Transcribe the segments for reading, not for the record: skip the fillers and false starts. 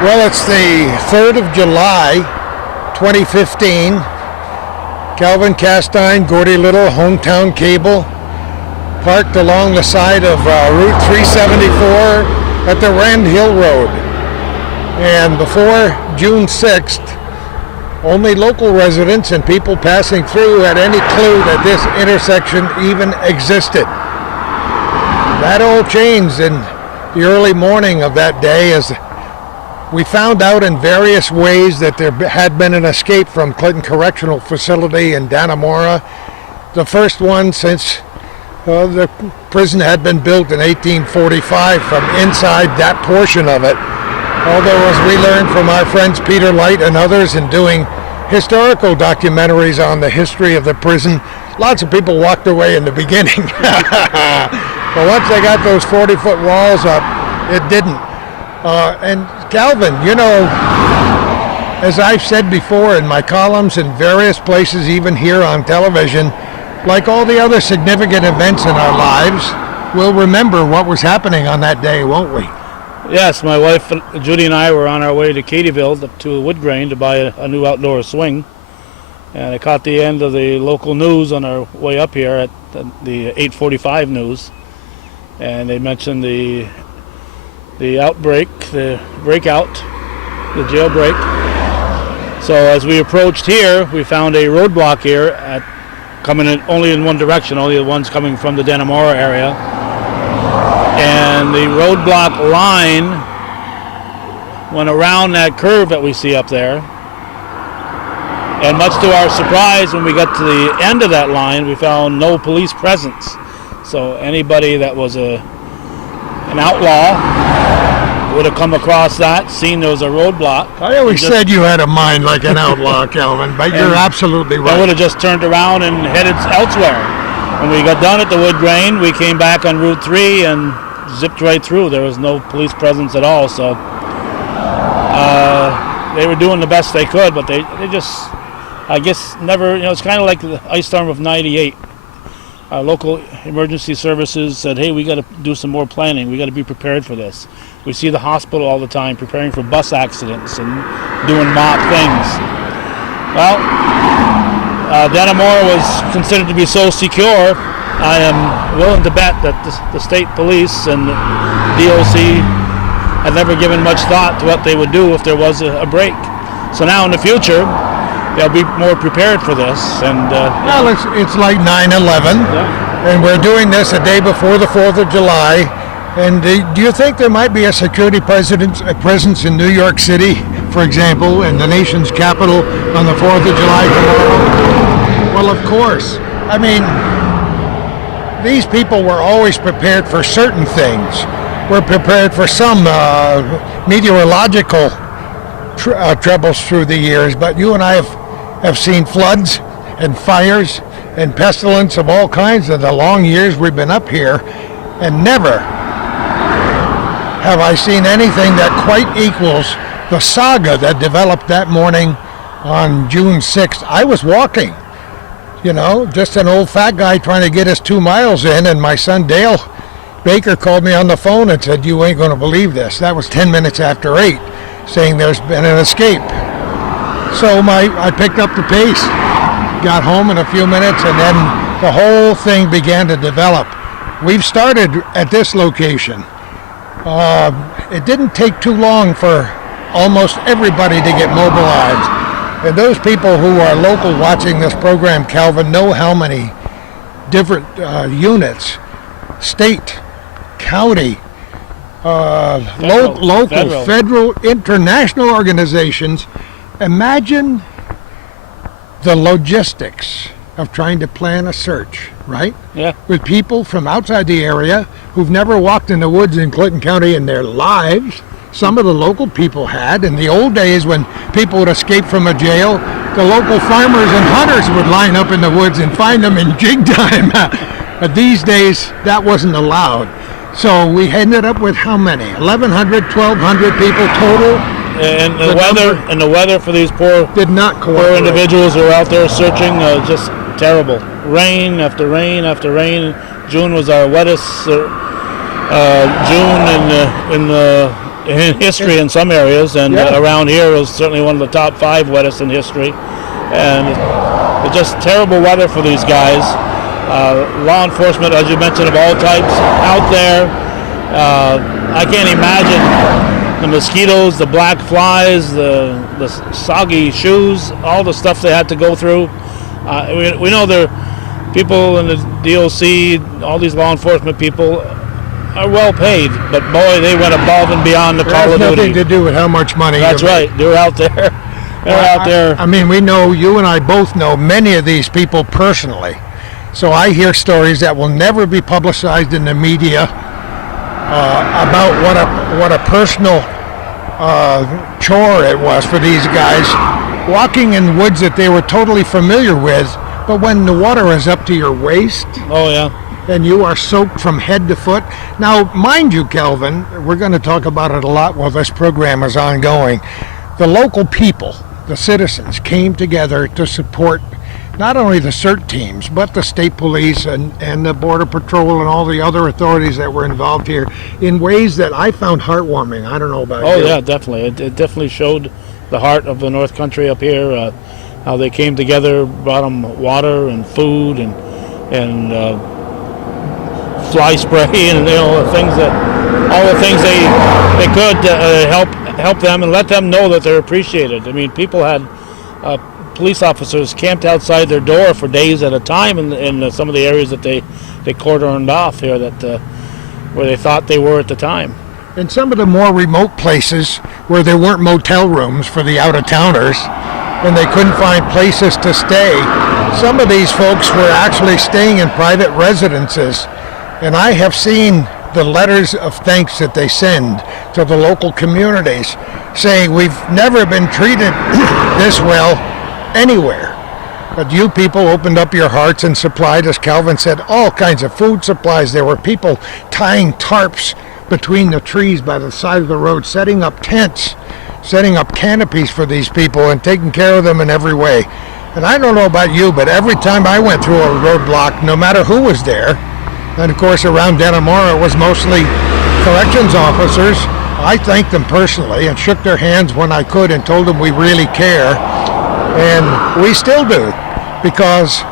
Well, it's the 3rd of July, 2015. Calvin Castine, Gordy Little, Hometown Cable, parked along the side of Route 374 at the Rand Hill Road. And before June 6th, only local residents and people passing through had any clue that this intersection even existed. That all changed in the early morning of that day as we found out in various ways that there had been an escape from Clinton Correctional Facility in Dannemora, the first one since the prison had been built in 1845 from inside that portion of it. Although, as we learned from our friends Peter Light and others in doing historical documentaries on the history of the prison, lots of people walked away in the beginning. But once they got those 40-foot walls up, it didn't. And Calvin, you know, as I've said before in my columns in various places, even here on television, like all the other significant events in our lives, we'll remember what was happening on that day, won't we? Yes, my wife Judy and I were on our way to Catieville to Wood Grain to buy a new outdoor swing. And I caught the end of the local news on our way up here at the 8:45 news. And they mentioned the outbreak, the breakout, the jailbreak. So as we approached here, we found a roadblock here coming in only in one direction, only the ones coming from the Dannemora area. And the roadblock line went around that curve that we see up there. And much to our surprise, when we got to the end of that line, we found no police presence. So anybody that was an outlaw would have come across that, seen there was a roadblock. I always said you had a mind like an outlaw, Calvin, but you're absolutely right. I would have just turned around and headed elsewhere. When we got done at the Wood Grain, we came back on Route 3 and zipped right through. There was no police presence at all, so they were doing the best they could, but they just, I guess, never, it's kind of like the ice storm of '98. Our local emergency services said, hey, we got to do some more planning. We got to be prepared for this. We see the hospital all the time preparing for bus accidents and doing mock things. Well, Dannemora was considered to be so secure, I am willing to bet that the state police and the DOC had never given much thought to what they would do if there was a break. So now in the future, they'll be more prepared for this. And well, it's like 9/11, and we're doing this a day before the 4th of July. And do you think there might be a security presence in New York City, for example, in the nation's capital on the 4th of July tomorrow? Well, of course. I mean, these people were always prepared for certain things. We're prepared for some meteorological troubles through the years, but you and I have seen floods and fires and pestilence of all kinds in the long years we've been up here, and never have I seen anything that quite equals the saga that developed that morning on June 6th. I was walking, just an old fat guy trying to get us 2 miles in, and my son Dale Baker called me on the phone and said, you ain't going to believe this. That was 10 minutes after 8, saying there's been an escape. So I picked up the pace, got home in a few minutes, and then the whole thing began to develop. We've started at this location. It didn't take too long for almost everybody to get mobilized. And those people who are local watching this program, Calvin, know how many different units, state, county, local, federal, international organizations. Imagine the logistics of trying to plan a search, right? Yeah. With people from outside the area who've never walked in the woods in Clinton County in their lives. Some of the local people had. In the old days when people would escape from a jail, the local farmers and hunters would line up in the woods and find them in jig time. But these days, that wasn't allowed. So we ended up with how many? 1,100, 1,200 people total? And the weather for these poor individuals who are out there searching, just terrible. Rain after rain after rain. June was our wettest June in the in history in some areas, and around here was certainly one of the top 5 wettest in history. And it's just terrible weather for these guys. Law enforcement, as you mentioned, of all types out there. I can't imagine the mosquitoes, the black flies, the soggy shoes, all the stuff they had to go through. We know there are people in the DOC, all these law enforcement people are well paid, but boy, they went above and beyond the call of duty. It has nothing to do with how much money That's right. They're out there. Out there. I mean, we know, you and I both know many of these people personally. So I hear stories that will never be publicized in the media about what a personal chore it was for these guys, walking in woods that they were totally familiar with, but when the water is up to your waist, and you are soaked from head to foot. Now, mind you, Kelvin, we're going to talk about it a lot while this program is ongoing. The local people, the citizens, came together to support not only the CERT teams, but the state police and the Border Patrol and all the other authorities that were involved here in ways that I found heartwarming. I don't know about you. Oh, yeah, definitely. It definitely showed the heart of the North Country up here, how they came together, brought them water and food and fly spray and all the things they could help them and let them know that they're appreciated. I mean, people had police officers camped outside their door for days at a time in some of the areas that they cordoned off here where they thought they were at the time. In some of the more remote places where there weren't motel rooms for the out-of-towners and they couldn't find places to stay, some of these folks were actually staying in private residences. And I have seen the letters of thanks that they send to the local communities saying, we've never been treated this well anywhere. But you people opened up your hearts and supplied, as Calvin said, all kinds of food supplies. There were people tying tarps between the trees by the side of the road, setting up tents, setting up canopies for these people and taking care of them in every way. And I don't know about you, but every time I went through a roadblock, no matter who was there, and of course around Dannemora it was mostly corrections officers, I thanked them personally and shook their hands when I could and told them we really care. And we still do, because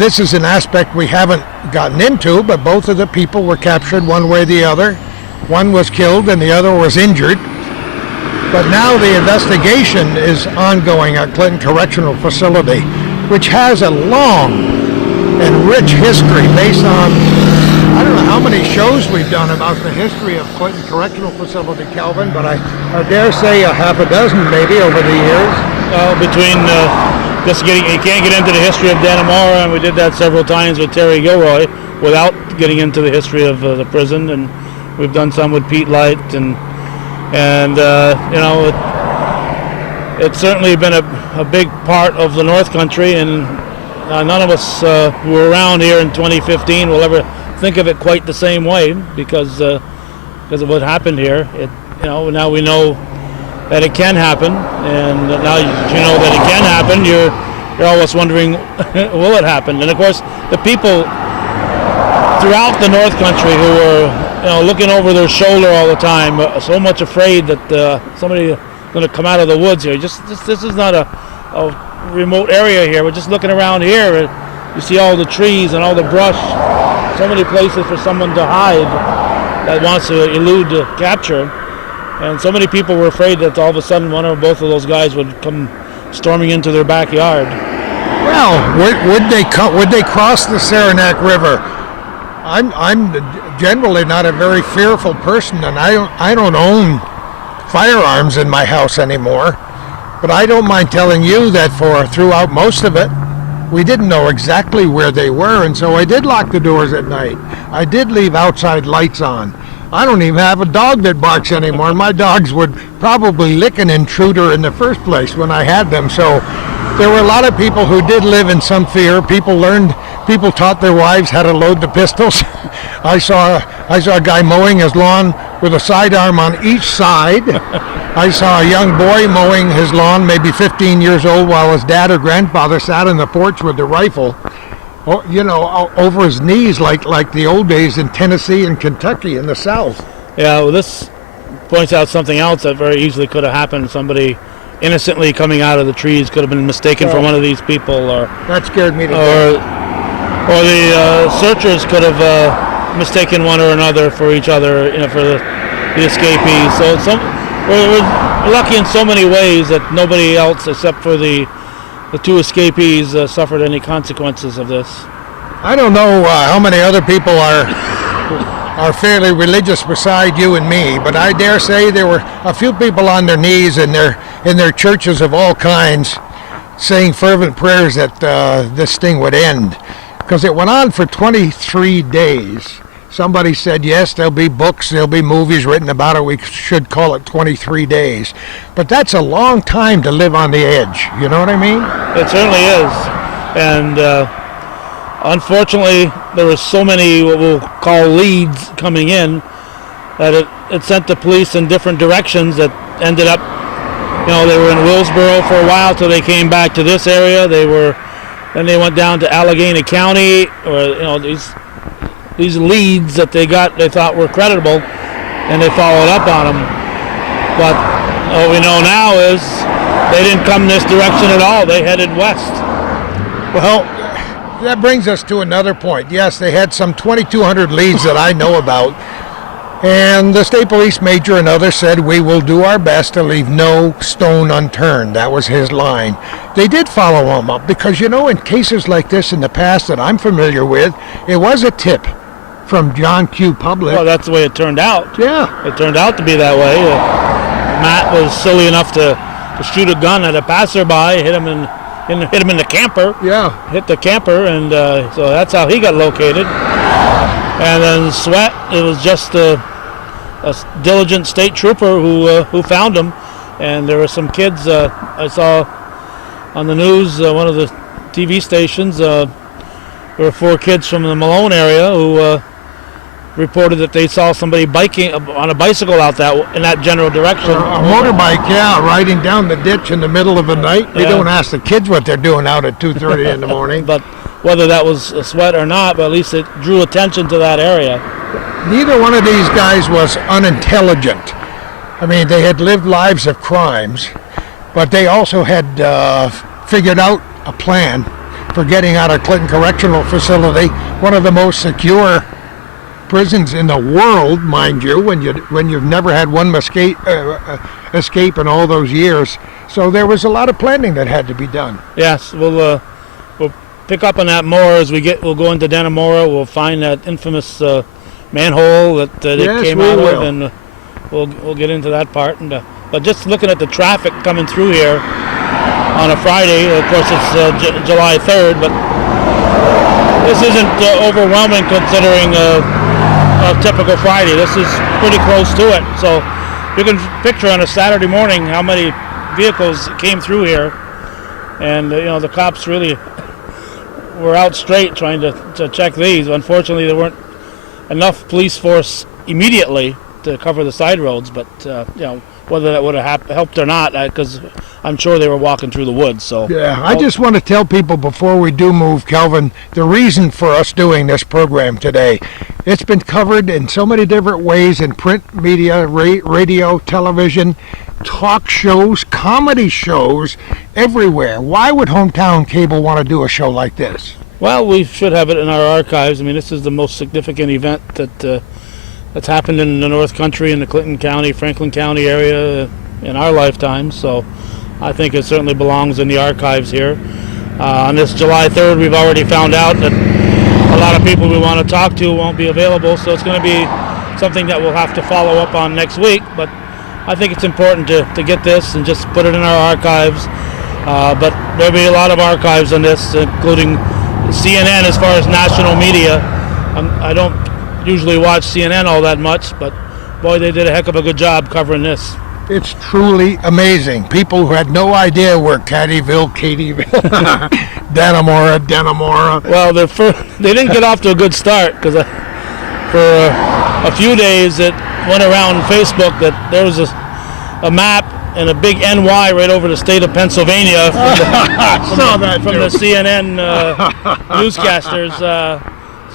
this is an aspect we haven't gotten into, but both of the people were captured one way or the other. One was killed and the other was injured. But now the investigation is ongoing at Clinton Correctional Facility, which has a long and rich history based on, I don't know how many shows we've done about the history of Clinton Correctional Facility, Calvin, but I dare say a half a dozen maybe over the years. You can't get into the history of Dannemora, and we did that several times with Terry Gilroy without getting into the history of the prison, and we've done some with Pete Light, and it's certainly been a big part of the North Country, and none of us who were around here in 2015 will ever think of it quite the same way because of what happened here. Now we know that it can happen, and now that you know that it can happen, you're always wondering, will it happen? And of course, the people throughout the North Country who were looking over their shoulder all the time, so much afraid that somebody is going to come out of the woods here. This is not a remote area here. We're just looking around here, and you see all the trees and all the brush. So many places for someone to hide that wants to elude capture. And so many people were afraid that all of a sudden one or both of those guys would come storming into their backyard. Well, would they cross the Saranac River? I'm generally not a very fearful person, and I don't own firearms in my house anymore. But I don't mind telling you that throughout most of it, we didn't know exactly where they were, and so I did lock the doors at night. I did leave outside lights on. I don't even have a dog that barks anymore. My dogs would probably lick an intruder in the first place when I had them. So there were a lot of people who did live in some fear. People taught their wives how to load the pistols. I saw a guy mowing his lawn with a sidearm on each side. I saw a young boy mowing his lawn, maybe 15 years old, while his dad or grandfather sat on the porch with the rifle, over his knees, like the old days in Tennessee and Kentucky in the South. Yeah, well, this points out something else that very easily could have happened. Somebody innocently coming out of the trees could have been mistaken for one of these people, or that scared me to death. Or the searchers could have mistaken one or another for each other, for the escapees. So we're lucky in so many ways that nobody else except for the two escapees suffered any consequences of this. I don't know how many other people are fairly religious beside you and me, but I dare say there were a few people on their knees in their churches of all kinds saying fervent prayers that this thing would end, because it went on for 23 days. Somebody said, yes, there'll be books, there'll be movies written about it. We should call it 23 days. But that's a long time to live on the edge. You know what I mean? It certainly is. And unfortunately, there were so many what we'll call leads coming in that it sent the police in different directions that ended up, they were in Willsboro for a while till they came back to this area. Then they went down to Allegheny County, or, these leads that they thought were credible, and they followed up on them. But what we know now is they didn't come this direction at all. They headed west. Well, that brings us to another point. Yes, they had some 2,200 leads that I know about, and the state police major and others said, we will do our best to leave no stone unturned. That was his line. They did follow them up because, in cases like this in the past that I'm familiar with, it was a tip from John Q. Public. Well, that's the way it turned out. Yeah. It turned out to be that way. Matt was silly enough to shoot a gun at a passerby, hit him in the camper. Yeah. Hit the camper, and so that's how he got located. And then Sweat, it was just a diligent state trooper who found him. And there were some kids I saw on the news, one of the TV stations. There were 4 kids from the Malone area who reported that they saw somebody biking on a bicycle out in that general direction. A motorbike, riding down the ditch in the middle of the night. They don't ask the kids what they're doing out at 2:30 in the morning. But whether that was a Sweat or not, but at least it drew attention to that area. Neither one of these guys was unintelligent. I mean, they had lived lives of crimes, but they also had figured out a plan for getting out of Clinton Correctional Facility, one of the most secure prisons in the world, mind you, when you've never had one escape in all those years. So there was a lot of planning that had to be done. Yes, we'll pick up on that more as we'll go into Dannemora. We'll find that infamous manhole that it came out of, and we'll get into that part. And but just looking at the traffic coming through here on a Friday, of course it's July 3rd, but this isn't overwhelming considering a typical Friday. This is pretty close to it. So you can picture on a Saturday morning how many vehicles came through here, and the cops really were out straight trying to check these. Unfortunately, there weren't enough police force immediately to cover the side roads, but whether that would have helped or not, because I'm sure they were walking through the woods. So yeah, I just want to tell people before we do move, Kelvin, the reason for us doing this program today. It's been covered in so many different ways in print media, radio, television, talk shows, comedy shows, everywhere. Why would Hometown Cable want to do a show like this? Well, we should have it in our archives. I mean, this is the most significant event that's happened in the North Country, in the Clinton County, Franklin County area in our lifetime. So I think it certainly belongs in the archives here. On this July 3rd, we've already found out that a lot of people we want to talk to won't be available, so it's going to be something that we'll have to follow up on next week. But I think it's important to get this and just put it in our archives. But there'll be a lot of archives on this, including CNN as far as national media. I don't usually watch CNN all that much, but boy, they did a heck of a good job covering this. It's truly amazing. People who had no idea where Caddyville, Dannemora. Well, they didn't get off to a good start, because for a few days it went around Facebook that there was a map and a big NY right over the state of Pennsylvania from the CNN newscasters.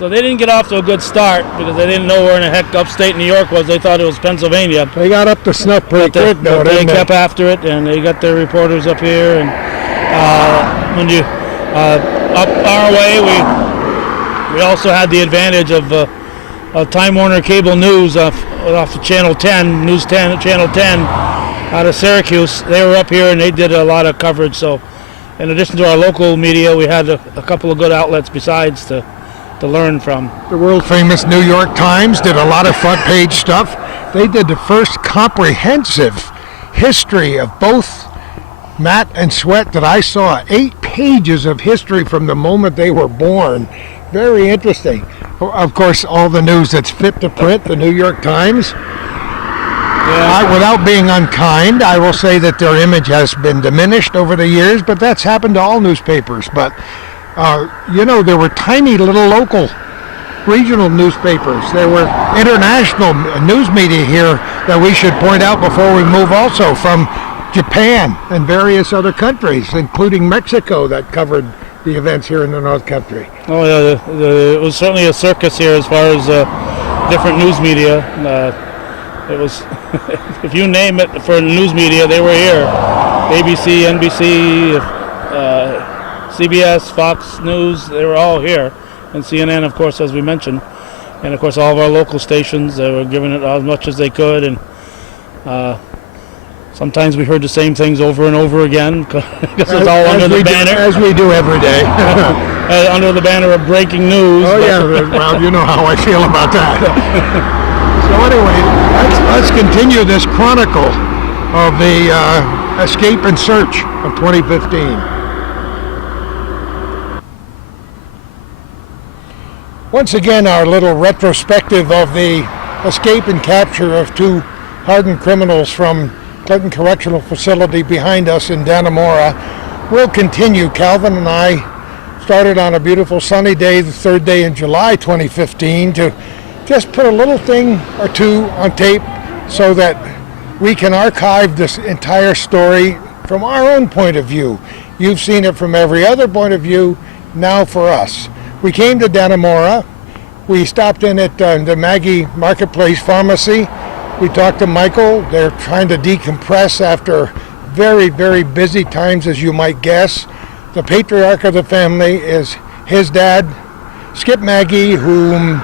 So they didn't get off to a good start because they didn't know where in the heck upstate New York was. They thought it was Pennsylvania. They got up to snuff pretty quick, though. They kept after it, and they got their reporters up here. And when you up our way, we also had the advantage of Time Warner Cable News off of Channel 10, Channel 10, out of Syracuse. They were up here and they did a lot of coverage. So, in addition to our local media, we had a couple of good outlets besides to learn from. The world famous New York Times did a lot of front page stuff. They did the first comprehensive history of both Matt and Sweat that I saw. 8 pages of history from the moment they were born. Very interesting. Of course, all the news that's fit to print, the New York Times. Yeah. Without being unkind, I will say that their image has been diminished over the years, but that's happened to all newspapers. But there were tiny little local regional newspapers. There were international news media here that we should point out before we move, also from Japan and various other countries, including Mexico, that covered the events here in the North Country. Oh yeah, it was certainly a circus here as far as different news media. It was, if you name it for news media, they were here. ABC, NBC, CBS, Fox News, they were all here. And CNN, of course, as we mentioned. And, of course, all of our local stations, they were giving it as much as they could. And sometimes we heard the same things over and over again because it's all under the banner. As we do every day. Under the banner of breaking news. Oh, yeah. Well, you know how I feel about that. So, anyway, let's continue this chronicle of the escape and search of 2015. Once again, our little retrospective of the escape and capture of 2 hardened criminals from Clinton Correctional Facility behind us in Dannemora will continue. Calvin and I started on a beautiful sunny day, the 3rd day in July 2015, to just put a little thing or two on tape so that we can archive this entire story from our own point of view. You've seen it from every other point of view, now for us. We came to Dannemora. We stopped in at the Maggie Marketplace Pharmacy. We talked to Michael. They're trying to decompress after very, very busy times, as you might guess. The patriarch of the family is his dad, Skip Maggie, whom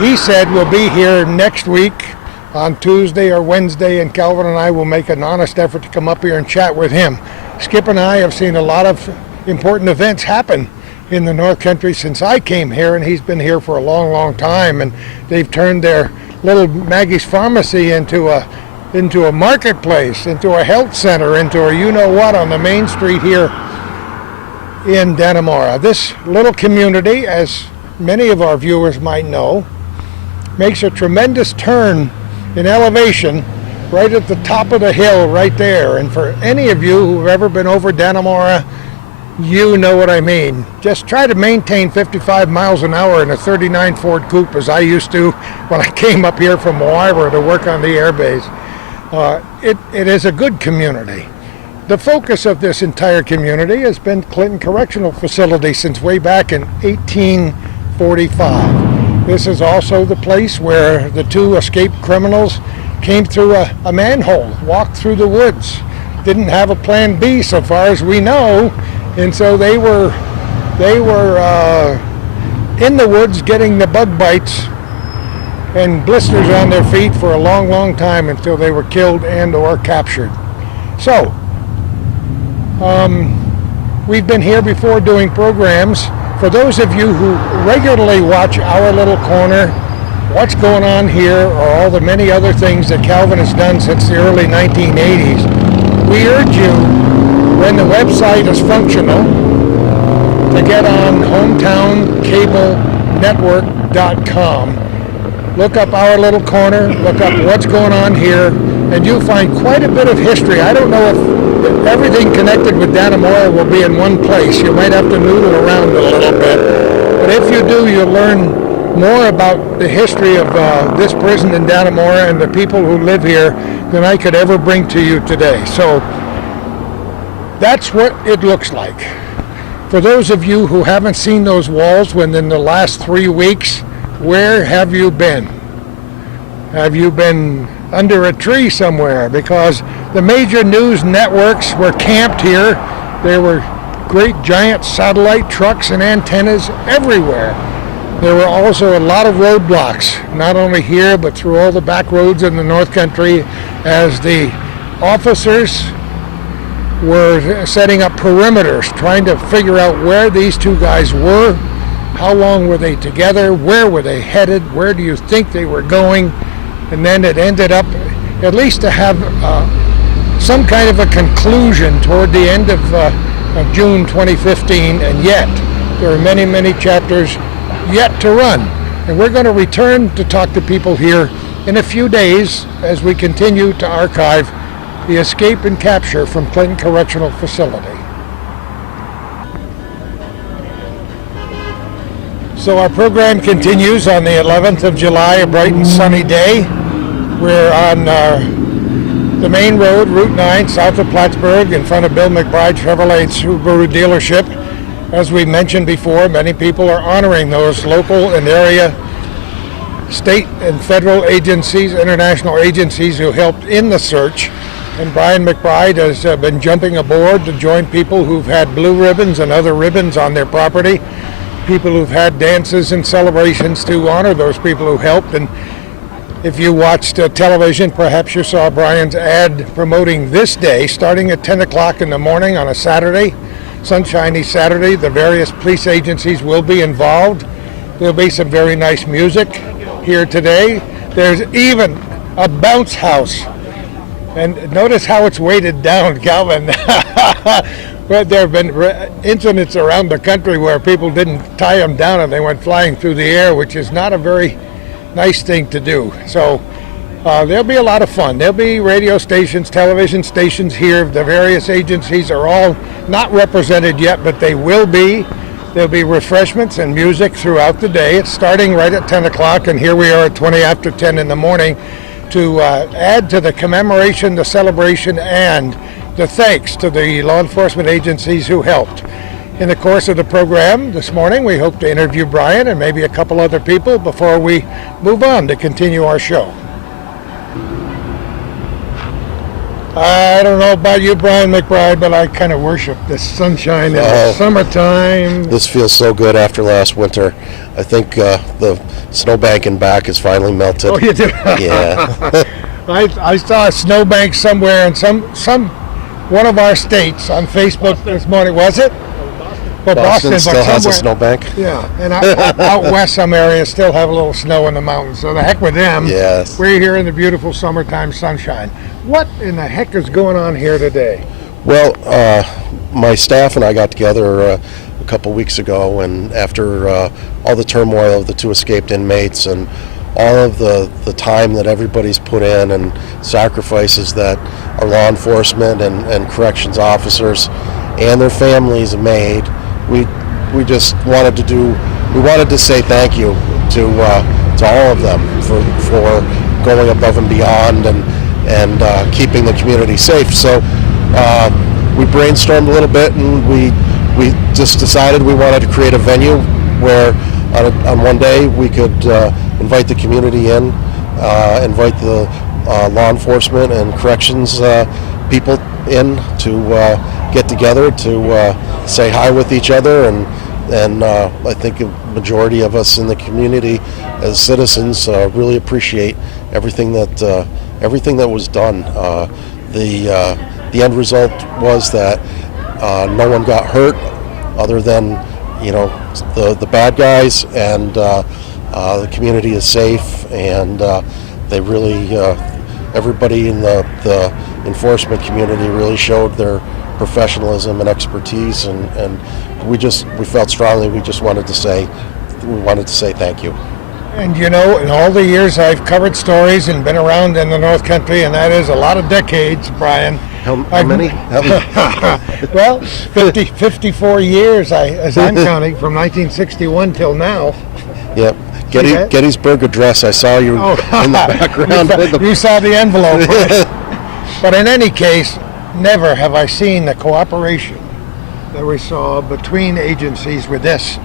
he said will be here next week on Tuesday or Wednesday, and Calvin and I will make an honest effort to come up here and chat with him. Skip and I have seen a lot of important events happen in the North Country since I came here, and he's been here for a long, long time, and they've turned their little Maggie's Pharmacy into a marketplace, into a health center, into a you-know-what on the main street here in Dannemora. This little community, as many of our viewers might know, makes a tremendous turn in elevation right at the top of the hill right there. And for any of you who've ever been over Dannemora, you know what I mean. Just try to maintain 55 miles an hour in a 39 Ford Coupe, as I used to when I came up here from Moira to work on the air base. It is a good community. The focus of this entire community has been Clinton Correctional Facility since way back in 1845. This is also the place where the 2 escaped criminals came through a manhole, walked through the woods, didn't have a plan B so far as we know. And so they were in the woods getting the bug bites and blisters on their feet for a long, long time until they were killed and or captured. So, we've been here before doing programs. For those of you who regularly watch Our Little Corner, What's Going On Here, or all the many other things that Calvin has done since the early 1980s, we urge you, when the website is functional, to get on hometowncablenetwork.com. Look up Our Little Corner, look up What's Going On Here, and you'll find quite a bit of history. I don't know if everything connected with Dannemora will be in one place. You might have to noodle around a little bit. But if you do, you'll learn more about the history of this prison in Dannemora and the people who live here than I could ever bring to you today. So, that's what it looks like. For those of you who haven't seen those walls within the last 3 weeks, where have you been? Have you been under a tree somewhere? Because the major news networks were camped here. There were great giant satellite trucks and antennas everywhere. There were also a lot of roadblocks, not only here but through all the back roads in the North Country, as the officers were setting up perimeters, trying to figure out where these two guys were, how long were they together, where were they headed, where do you think they were going, and then it ended up, at least to have some kind of a conclusion toward the end of June 2015, and yet there are many, many chapters yet to run. And we're going to return to talk to people here in a few days as we continue to archive the escape and capture from Clinton Correctional Facility. So our program continues on the 11th of July, a bright and sunny day. We're on the main road, Route 9, south of Plattsburgh, in front of Bill McBride Chevrolet Subaru dealership. As we mentioned before, many people are honoring those local and area, state and federal agencies, international agencies who helped in the search. And Brian McBride has been jumping aboard to join people who've had blue ribbons and other ribbons on their property, people who've had dances and celebrations to honor those people who helped. And if you watched television, perhaps you saw Brian's ad promoting this day, starting at 10 o'clock in the morning on a Saturday, sunshiny Saturday. The various police agencies will be involved. There'll be some very nice music here today. There's even a bounce house. And notice how it's weighted down, Calvin. But there have been incidents around the country where people didn't tie them down and they went flying through the air, which is not a very nice thing to do. So there'll be a lot of fun. There'll be radio stations, television stations here. The various agencies are all not represented yet, but they will be. There'll be refreshments and music throughout the day. It's starting right at 10 o'clock, and here we are at 20 after 10 in the morning to add to the commemoration, the celebration, and the thanks to the law enforcement agencies who helped. In the course of the program this morning, we hope to interview Brian and maybe a couple other people before we move on to continue our show. I don't know about you, Brian McBride, but I kind of worship this sunshine in the summertime. This feels so good after last winter. I think the snowbank in back is finally melted. Oh, you did? Yeah. I saw a snowbank somewhere in some one of our states on Facebook this morning. Was it? Well, Boston still but has a snowbank. Yeah, and out west some areas still have a little snow in the mountains, so the heck with them. Yes. We're here in the beautiful summertime sunshine. What in the heck is going on here today? Well, my staff and I got together a couple weeks ago, and after all the turmoil of the two escaped inmates and all of the time that everybody's put in and sacrifices that our law enforcement and corrections officers and their families made, we just wanted to say thank you to all of them for going above and beyond and keeping the community safe. So we brainstormed a little bit, and we just decided we wanted to create a venue where on one day we could invite the community in, invite the law enforcement and corrections people in to get together to say hi with each other, and I think a majority of us in the community as citizens really appreciate everything that was done. The end result was that no one got hurt other than the bad guys, and the community is safe, and they really everybody in the enforcement community really showed their professionalism and expertise, and we felt strongly we wanted to say thank you. And in all the years I've covered stories and been around in the North Country, and that is a lot of decades, Brian. How many? Well, 54 years as I'm counting, from 1961 till now. Yep. Gettysburg Address, I saw you in the background. You saw the envelope. But in any case, never have I seen the cooperation that we saw between agencies with this.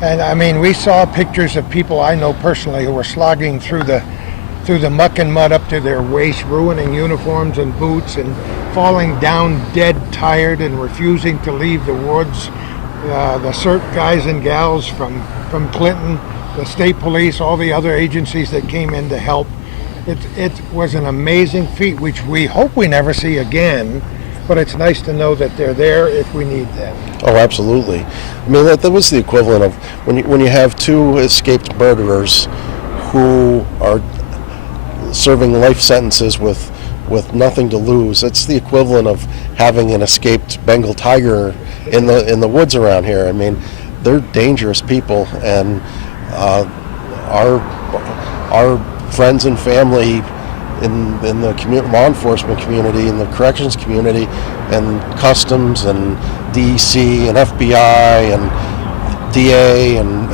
And I mean, we saw pictures of people I know personally who were slogging through the muck and mud up to their waist, ruining uniforms and boots, and falling down dead tired and refusing to leave the woods. The CERT guys and gals from Clinton, the state police, all the other agencies that came in to help. It was an amazing feat, which we hope we never see again, but it's nice to know that they're there if we need them. Oh, absolutely. I mean, that was the equivalent of when you have two escaped murderers who are serving life sentences with nothing to lose. It's the equivalent of having an escaped Bengal tiger in the woods around here. I mean, they're dangerous people, and our friends and family in the law enforcement community, in the corrections community, and customs and DEC and FBI and DA and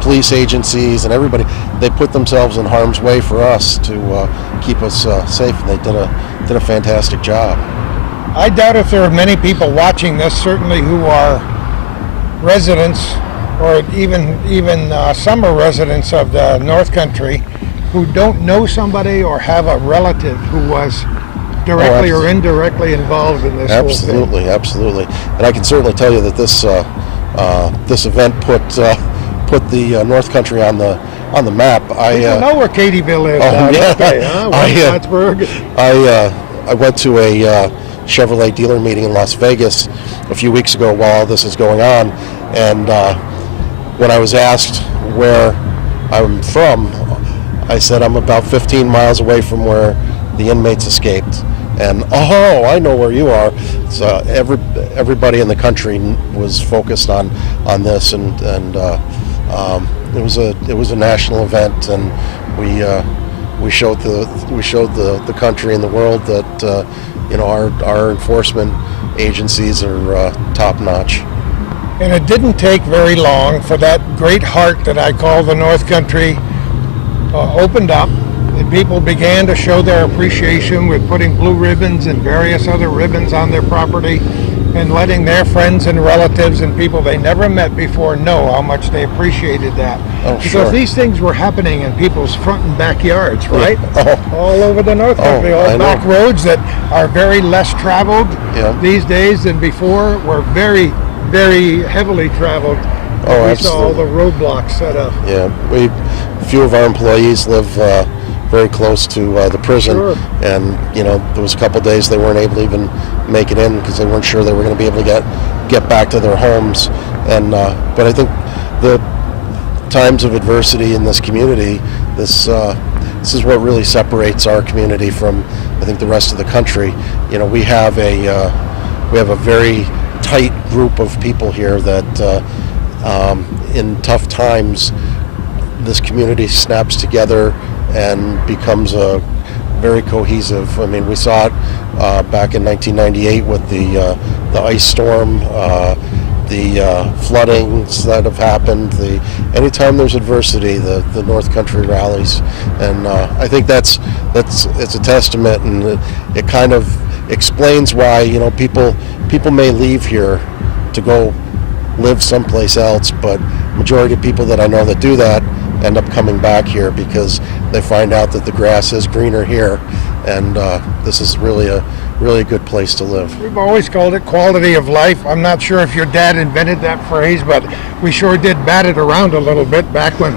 police agencies and everybody, they put themselves in harm's way for us to keep us safe, and they did a fantastic job. I doubt if there are many people watching this, certainly who are residents or even summer residents of the North Country, who don't know somebody or have a relative who was directly or indirectly involved in this whole thing. Absolutely. And I can certainly tell you that this event put the North Country on the map. I know where Katyville is. Okay, huh? Plattsburgh. I went to a Chevrolet dealer meeting in Las Vegas a few weeks ago while all this is going on, and when I was asked where I'm from, I said I'm about 15 miles away from where the inmates escaped. And I know where you are. So everybody in the country was focused on this, and it was a national event, and we showed the country and the world that our enforcement agencies are top notch. And it didn't take very long for that great heart that I call the North Country opened up, and people began to show their appreciation with putting blue ribbons and various other ribbons on their property, and letting their friends and relatives and people they never met before know how much they appreciated that. Because sure. These things were happening in people's front and backyards, right? Yeah. All over the North Country, all back roads that are very less traveled these days than before were very, very heavily traveled. We saw all the roadblocks set up. Yeah, a few of our employees live very close to the prison, sure. And there was a couple days they weren't able to even make it in because they weren't sure they were going to be able to get back to their homes. And but I think the times of adversity in this community, this is what really separates our community from, I think, the rest of the country. We have a very tight group of people here that in tough times this community snaps together and becomes a very cohesive. I mean, we saw it back in 1998 with the ice storm, the floodings that have happened. Anytime there's adversity, the North Country rallies, and I think it's a testament, and it kind of explains why people may leave here to go live someplace else, but majority of people that I know that do that end up coming back here because they find out that the grass is greener here, and this is really a good place to live. We've always called it quality of life. I'm not sure if your dad invented that phrase, but we sure did bat it around a little bit back when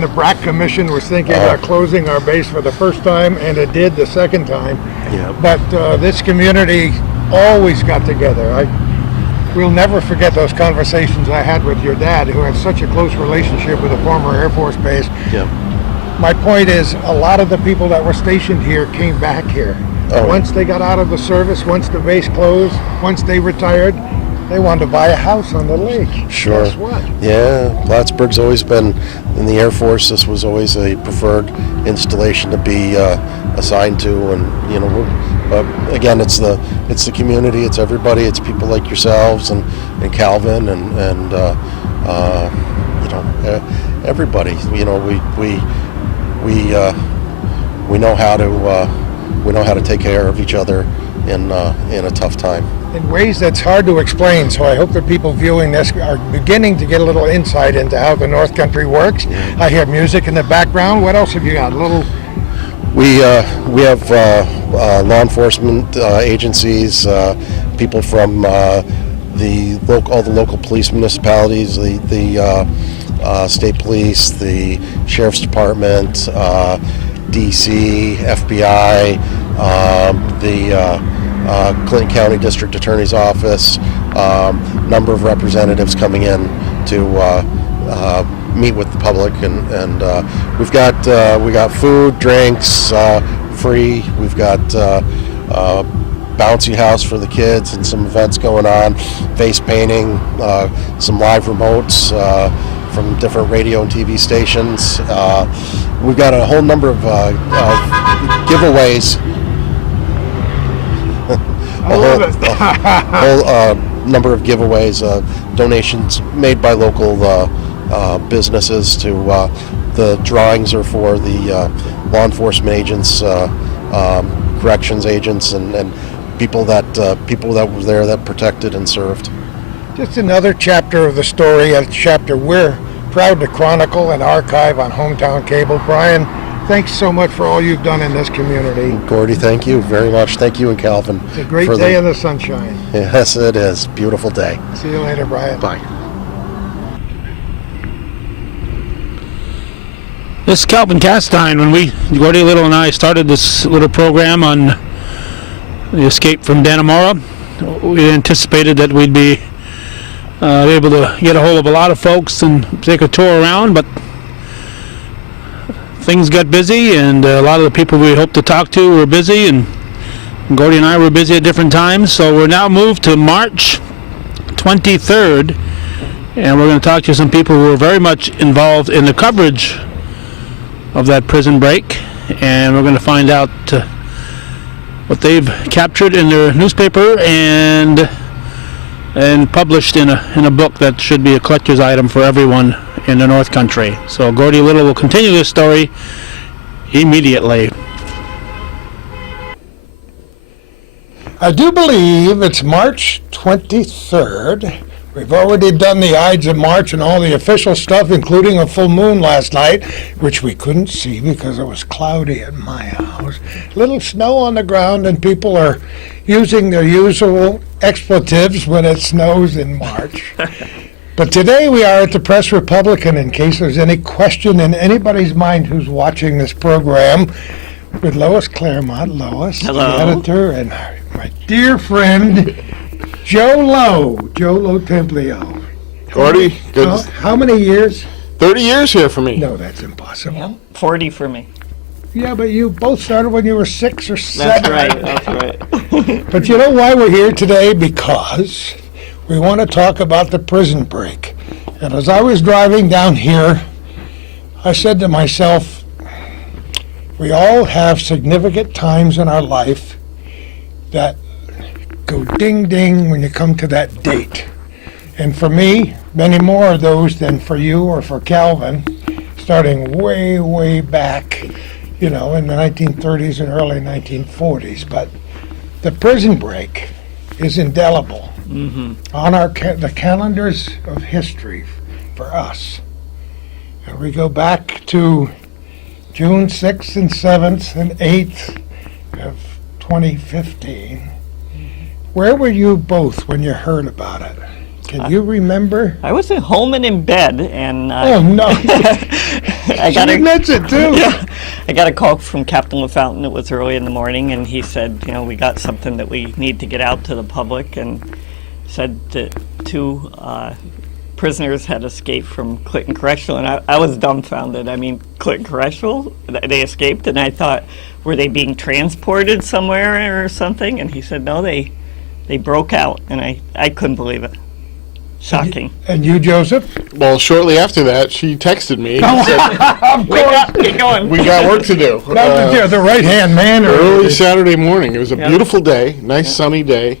the BRAC Commission was thinking about closing our base for the first time, and it did the second time. Yeah. But this community always got together. We'll never forget those conversations I had with your dad, who had such a close relationship with a former Air Force base. Yeah. My point is, a lot of the people that were stationed here came back here. Once they got out of the service, once the base closed, once they retired, they wanted to buy a house on the lake. Sure. Guess what? Yeah, Plattsburgh's always been, in the Air Force, this was always a preferred installation to be assigned to, and but again, it's the community, it's everybody, it's people like yourselves and Calvin and everybody. We know how to take care of each other in a tough time. in ways that's hard to explain. So I hope that people viewing this are beginning to get a little insight into how the North Country works. I hear music in the background. What else have you got? We have law enforcement agencies, people from all the local police municipalities, the state police, the sheriff's department, DC, FBI, the Clinton County District Attorney's Office, number of representatives coming in to meet with the public, and we got food, drinks, free. We've got bouncy house for the kids and some events going on, face painting, some live remotes from different radio and TV stations. We've got a whole number of giveaways. whole number of giveaways, donations made by local businesses to the drawings are for the law enforcement agents, corrections agents, and people that were there that protected and served. Just another chapter of the story, a chapter we're proud to chronicle and archive on Hometown Cable. Brian, thanks so much for all you've done in this community. Gordy, thank you very much. Thank you and Calvin. It's a great day in the sunshine. Yes, it is. Beautiful day. See you later, Brian. Bye. This is Calvin Castine. When Gordy Little and I started this little program on the escape from Dannemora, we anticipated that we'd be able to get a hold of a lot of folks and take a tour around, but things got busy, and a lot of the people we hoped to talk to were busy, and Gordy and I were busy at different times, so we're now moved to March 23rd, and we're going to talk to some people who are very much involved in the coverage of that prison break, and we're going to find out what they've captured in their newspaper and published in a book that should be a collector's item for everyone in the North Country. So Gordy Little will continue this story immediately. I do believe it's March 23rd. We've already done the Ides of March and all the official stuff, including a full moon last night, which we couldn't see because it was cloudy at my house. Little snow on the ground, and people are using their usual expletives when it snows in March. But today we are at the Press Republican, in case there's any question in anybody's mind who's watching this program, with Lois Claremont. Lois, hello, the editor, and my dear friend, Joe Lowe Templio. Gordy, good. How many years? 30 years here for me. No, that's impossible. Yeah, 40 for me. Yeah, but you both started when you were 6 or 7. That's right. But you know why we're here today? Because we want to talk about the prison break. And as I was driving down here, I said to myself, we all have significant times in our life that go ding ding when you come to that date. And for me, many more of those than for you or for Calvin, starting way, way back, in the 1930s and early 1940s. But the prison break is indelible on the calendars of history for us. And we go back to June 6th and 7th and 8th of 2015. Where were you both when you heard about it? Can you remember? I was at home and in bed, and Oh, no. I got She admits it, too. I got a call from Captain LaFountain. It was early in the morning, and he said, we got something that we need to get out to the public, and said that 2 prisoners had escaped from Clinton Correctional, and I was dumbfounded. I mean, Clinton Correctional? They escaped, and I thought, were they being transported somewhere or something? And he said, no, they broke out, and I couldn't believe it. Shocking. And you, Joseph? Well, shortly after that, she texted me Oh, and said, Get going. we got work to do. That was the right-hand man. Early Saturday morning. It was a beautiful day, nice sunny day.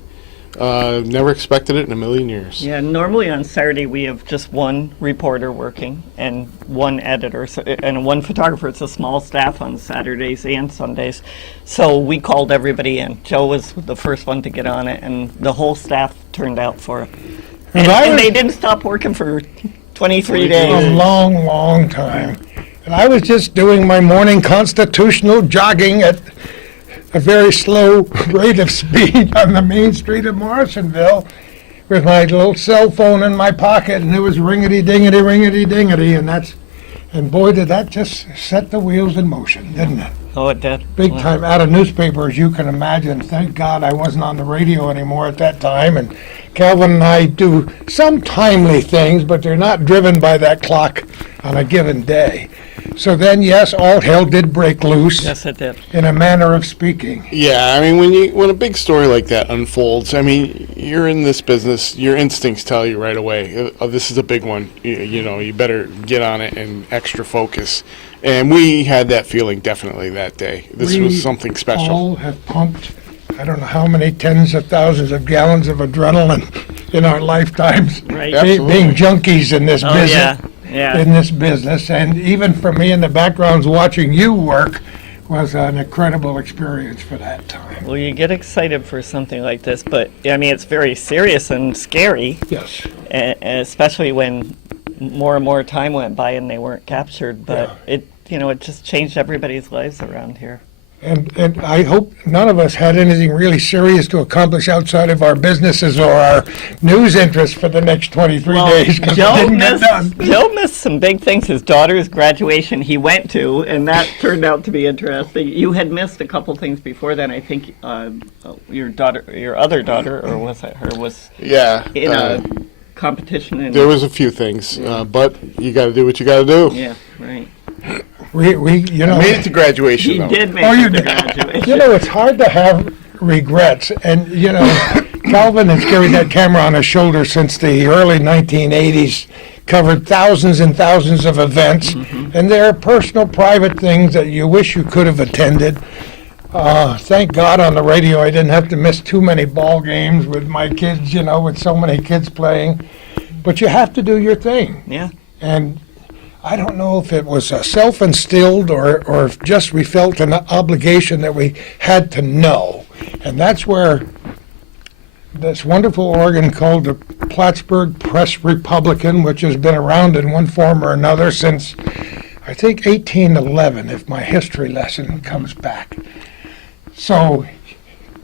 Never expected it in a million years. Yeah, normally on Saturday we have just one reporter working and one editor and one photographer. It's a small staff on Saturdays and Sundays. So we called everybody in. Joe was the first one to get on it, and the whole staff turned out for it. And they didn't stop working for 23 days. A long, long time. And I was just doing my morning constitutional jogging at a very slow rate of speed on the main street of Morrisonville with my little cell phone in my pocket, and it was ringety-dingety, and boy, did that just set the wheels in motion, didn't it? Oh, it did. Big time. Out of newspapers, you can imagine. Thank God I wasn't on the radio anymore at that time, and Calvin and I do some timely things, but they're not driven by that clock on a given day. So then, yes, all hell did break loose. Yes, it did. In a manner of speaking. Yeah, I mean, when a big story like that unfolds, I mean, you're in this business, your instincts tell you right away, this is a big one. You better get on it and extra focus. And we had that feeling definitely that day. This was something special. We all have pumped, I don't know how many tens of thousands of gallons of adrenaline in our lifetimes. Right. Being junkies in this business. Yeah. In this business, and even for me in the backgrounds watching you work was an incredible experience for that time. Well, you get excited for something like this, but I mean, it's very serious and scary. Yes. And especially when more and more time went by and they weren't captured. But it just changed everybody's lives around here. And I hope none of us had anything really serious to accomplish outside of our businesses or our news interests for the next 23 days. Joe missed some big things. His daughter's graduation he went to, and that turned out to be interesting. You had missed a couple things before then. I think your other daughter, or was it her, was in a competition. There was a few things, but you got to do what you got to do. Yeah, right. We made it to graduation. He though. did make it to graduation. It's hard to have regrets, and Calvin has carried that camera on his shoulder since the early 1980s, covered thousands and thousands of events, and there are personal, private things that you wish you could have attended. Thank God on the radio I didn't have to miss too many ball games with my kids, with so many kids playing. But you have to do your thing. Yeah. And I don't know if it was self-instilled or if just we felt an obligation that we had to know. And that's where this wonderful organ called the Plattsburgh Press Republican, which has been around in one form or another since, I think, 1811, if my history lesson comes back. So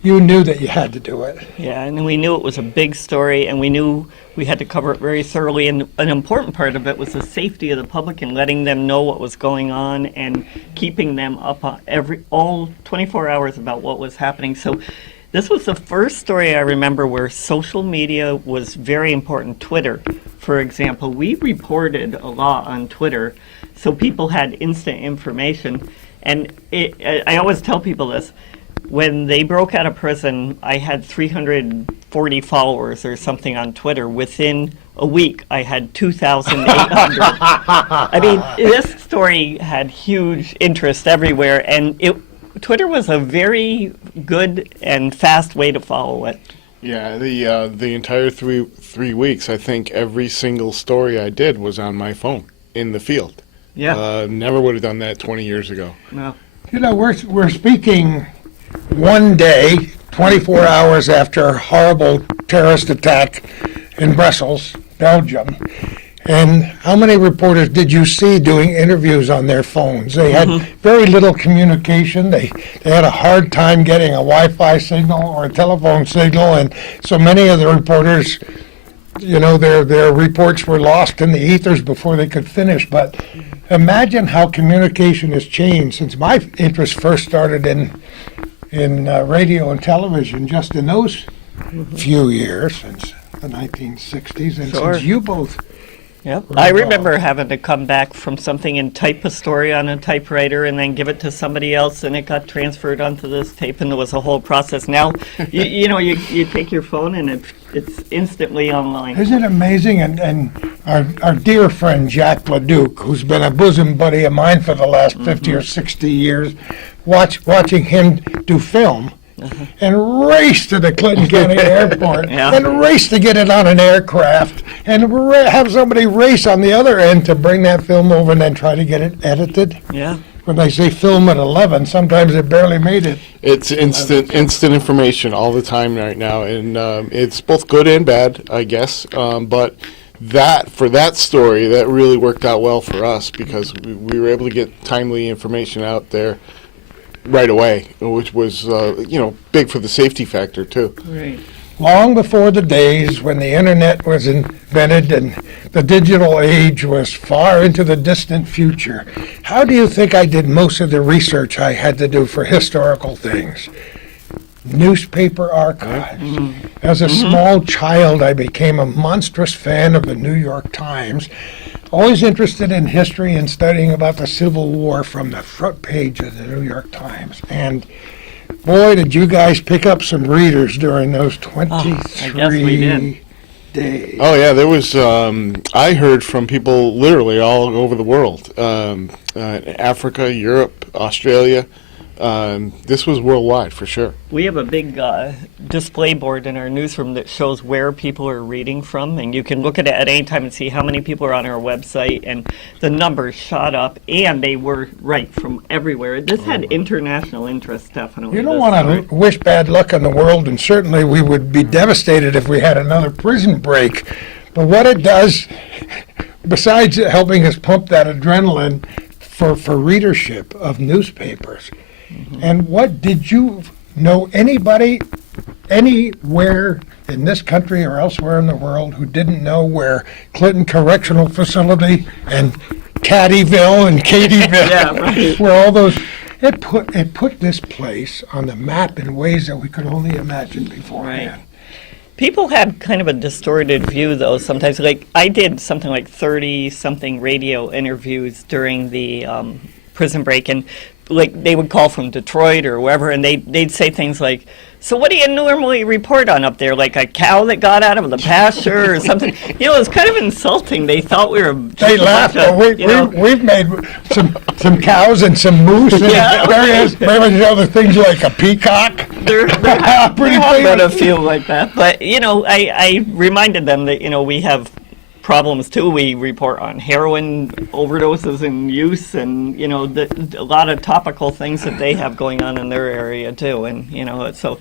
you knew that you had to do it. Yeah, and we knew it was a big story, and we knew we had to cover it very thoroughly, and an important part of it was the safety of the public and letting them know what was going on and keeping them up on all 24 hours about what was happening. So this was the first story I remember where social media was very important. Twitter, for example, we reported a lot on Twitter, so people had instant information. And I always tell people this. When they broke out of prison, I had 340 followers or something on Twitter. Within a week, I had 2,800. I mean, this story had huge interest everywhere, and Twitter was a very good and fast way to follow it. Yeah, the entire three weeks, I think every single story I did was on my phone in the field. Yeah. Never would have done that 20 years ago. No. We're speaking one day, 24 hours after a horrible terrorist attack in Brussels, Belgium. And how many reporters did you see doing interviews on their phones? They had very little communication. They had a hard time getting a Wi-Fi signal or a telephone signal, and so many of the reporters, their reports were lost in the ethers before they could finish. But imagine how communication has changed since my interest first started in radio and television, just in those few years, since the 1960s, and Sure. since you both. Yep. I remember having to come back from something and type a story on a typewriter and then give it to somebody else, and it got transferred onto this tape, and there was a whole process. Now, you take your phone and it's instantly online. Isn't it amazing? And our dear friend Jack LeDuc, who's been a bosom buddy of mine for the last 50 or 60 years, watching him do film and race to the Clinton County Airport Yeah. and race to get it on an aircraft and have somebody race on the other end to bring that film over and then try to get it edited. Yeah. When they say film at 11, sometimes it barely made it. It's instant information all the time right now, and it's both good and bad, I guess. But for that story, that really worked out well for us because we were able to get timely information out there right away, which was big for the safety factor too. Right. Long before the days when the internet was invented and the digital age was far into the distant future, how do you think I did most of the research I had to do for historical things? Newspaper archives. As a small child, I became a monstrous fan of the New York Times, always interested in history and studying about the Civil War from the front page of the New York Times. And boy, did you guys pick up some readers during those 23 guess we did. days. Oh yeah, there was. I heard from people literally all over the world, Africa, Europe, Australia. This was worldwide for sure. We have a big display board in our newsroom that shows where people are reading from, and you can look at it at any time and see how many people are on our website, and the numbers shot up, and they were right from everywhere. This had international interest, definitely. You don't this want story. to wish bad luck on the world, and certainly we would be devastated if we had another prison break. But what it does, besides helping us pump that adrenaline for readership of newspapers, and what did you know anybody anywhere in this country or elsewhere in the world who didn't know where Clinton Correctional Facility and Caddyville and Katyville, Yeah, right. where all those, it put this place on the map in ways that we could only imagine beforehand. People had kind of a distorted view, though, sometimes. Like, I did something like 30-something radio interviews during the prison break, and like they would call from Detroit or wherever, and they'd say things like, "So what do you normally report on up there? Like a cow that got out of the pasture or something?" You know, it was kind of insulting. They thought we were. They laughed, but we've made some cows and some moose and Yeah, various other things like a peacock. There Pretty have been a famous. few like that, but I reminded them that we have problems too. We report on heroin overdoses and use, and a lot of topical things that they have going on in their area too. And so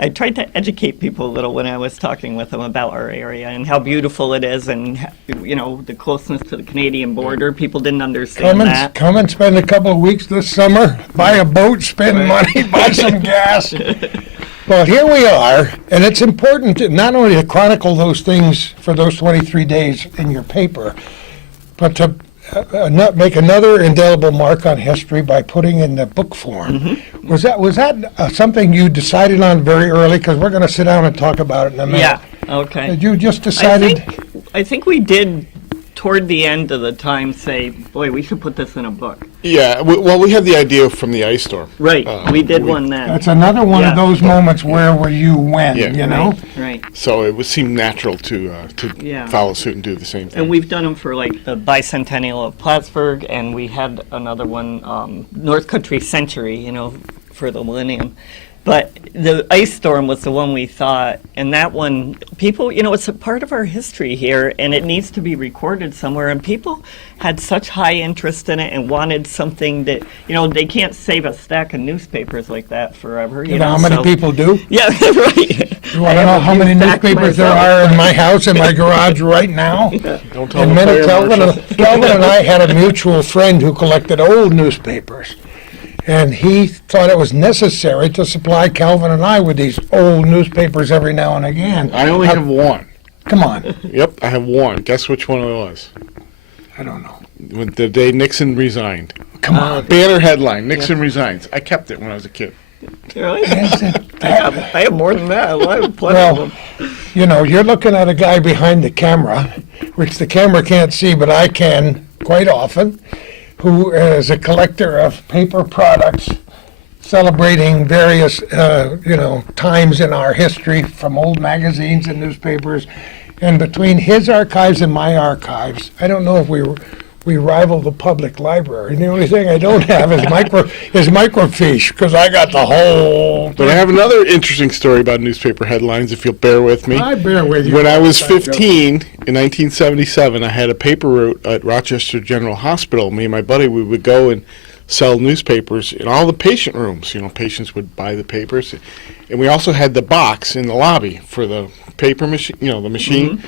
I tried to educate people a little when I was talking with them about our area and how beautiful it is, and the closeness to the Canadian border. People didn't understand that. Come and spend a couple of weeks this summer, buy a boat, spend money, buy some gas. Well, here we are, and it's important to not only to chronicle those things for those 23 days in your paper, but to not make another indelible mark on history by putting in the book form. Was that something you decided on very early? Because we're going to sit down and talk about it in a minute. Yeah. Okay. Did you just decided? I think we did toward the end of the time say, boy, we should put this in a book. Yeah, we had the idea from the ice storm. Right. We did one then. That's another one of Yeah. those moments where you when, Yeah. you know? Right. So it would seem natural to Yeah. follow suit and do the same thing. And we've done them for like the bicentennial of Plattsburgh, and we had another one, North Country Century, for the millennium. But the ice storm was the one we thought, and that one, people, it's a part of our history here, and it needs to be recorded somewhere, and people had such high interest in it and wanted something that, they can't save a stack of newspapers like that forever. You know how many people do? Yeah, right. You want to know how many newspapers there are in my house, in my garage right now? Don't tell In the minute, fire marshal. Kelvin and I had a mutual friend who collected old newspapers. And he thought it was necessary to supply Calvin and I with these old newspapers every now and again. I only have one. Come on. Yep, I have one. Guess which one it was? I don't know. When the day Nixon resigned. Come on. Banner headline, Nixon resigns. I kept it when I was a kid. Really? Is it that- I have more than that. I have plenty of Well, them. you're looking at a guy behind the camera, which the camera can't see, but I can quite often, who is a collector of paper products, celebrating various, times in our history from old magazines and newspapers. And between his archives and my archives, I don't know if we rival the public library. And the only thing I don't have is microfiche, because I got the whole. But I have another interesting story about newspaper headlines, if you'll bear with me. I bear with you. When I was 15, in 1977, I had a paper route at Rochester General Hospital. Me and my buddy, we would go and sell newspapers in all the patient rooms. Patients would buy the papers. And we also had the box in the lobby for the paper machine, the machine. Mm-hmm.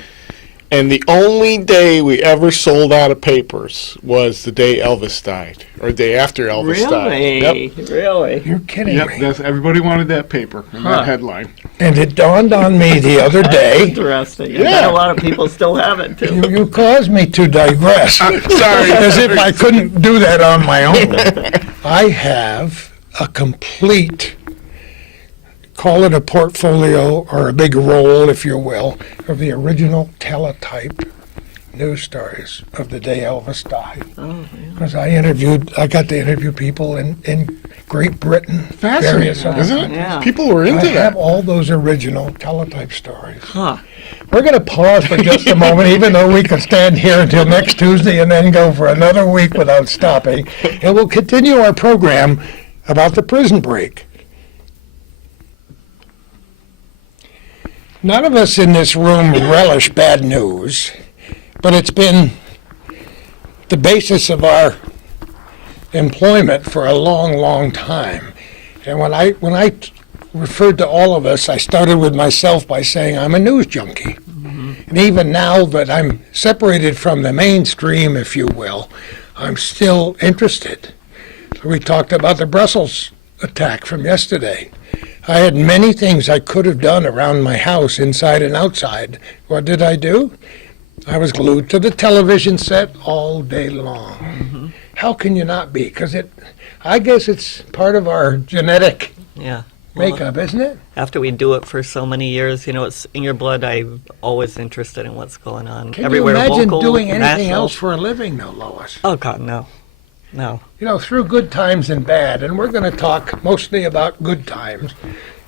And the only day we ever sold out of papers was the day Elvis died, or the day after Elvis died. Yep. Really? You're kidding me. Everybody wanted that paper and that headline. And it dawned on me the other day. Interesting. Yeah. A lot of people still have it, too. You caused me to digress. Sorry. As if I couldn't do that on my own. I have a complete, call it a portfolio or a big roll, if you will, of the original teletype news stories of the day Elvis died. Because I got to interview people in Great Britain. Fascinating, isn't it? Yeah. People were into I have that. all those original teletype stories. Huh. We're going to pause for just a moment, even though we could stand here until next Tuesday and then go for another week without stopping. And we'll continue our program about the prison break. None of us in this room relish bad news, but it's been the basis of our employment for a long, long time. And when I referred to all of us, I started with myself by saying I'm a news junkie. Mm-hmm. And even now that I'm separated from the mainstream, if you will, I'm still interested. We talked about the Brussels attack from yesterday. I had many things I could have done around my house, inside and outside. What did I do? I was glued to the television set all day long. Mm-hmm. How can you not be? Because I guess it's part of our genetic makeup, isn't it? After we do it for so many years, it's in your blood. I'm always interested in what's going on Can everywhere. Can you imagine local, doing anything national. else for a living, though, Lois? Oh, God, no. No. Through good times and bad, and we're going to talk mostly about good times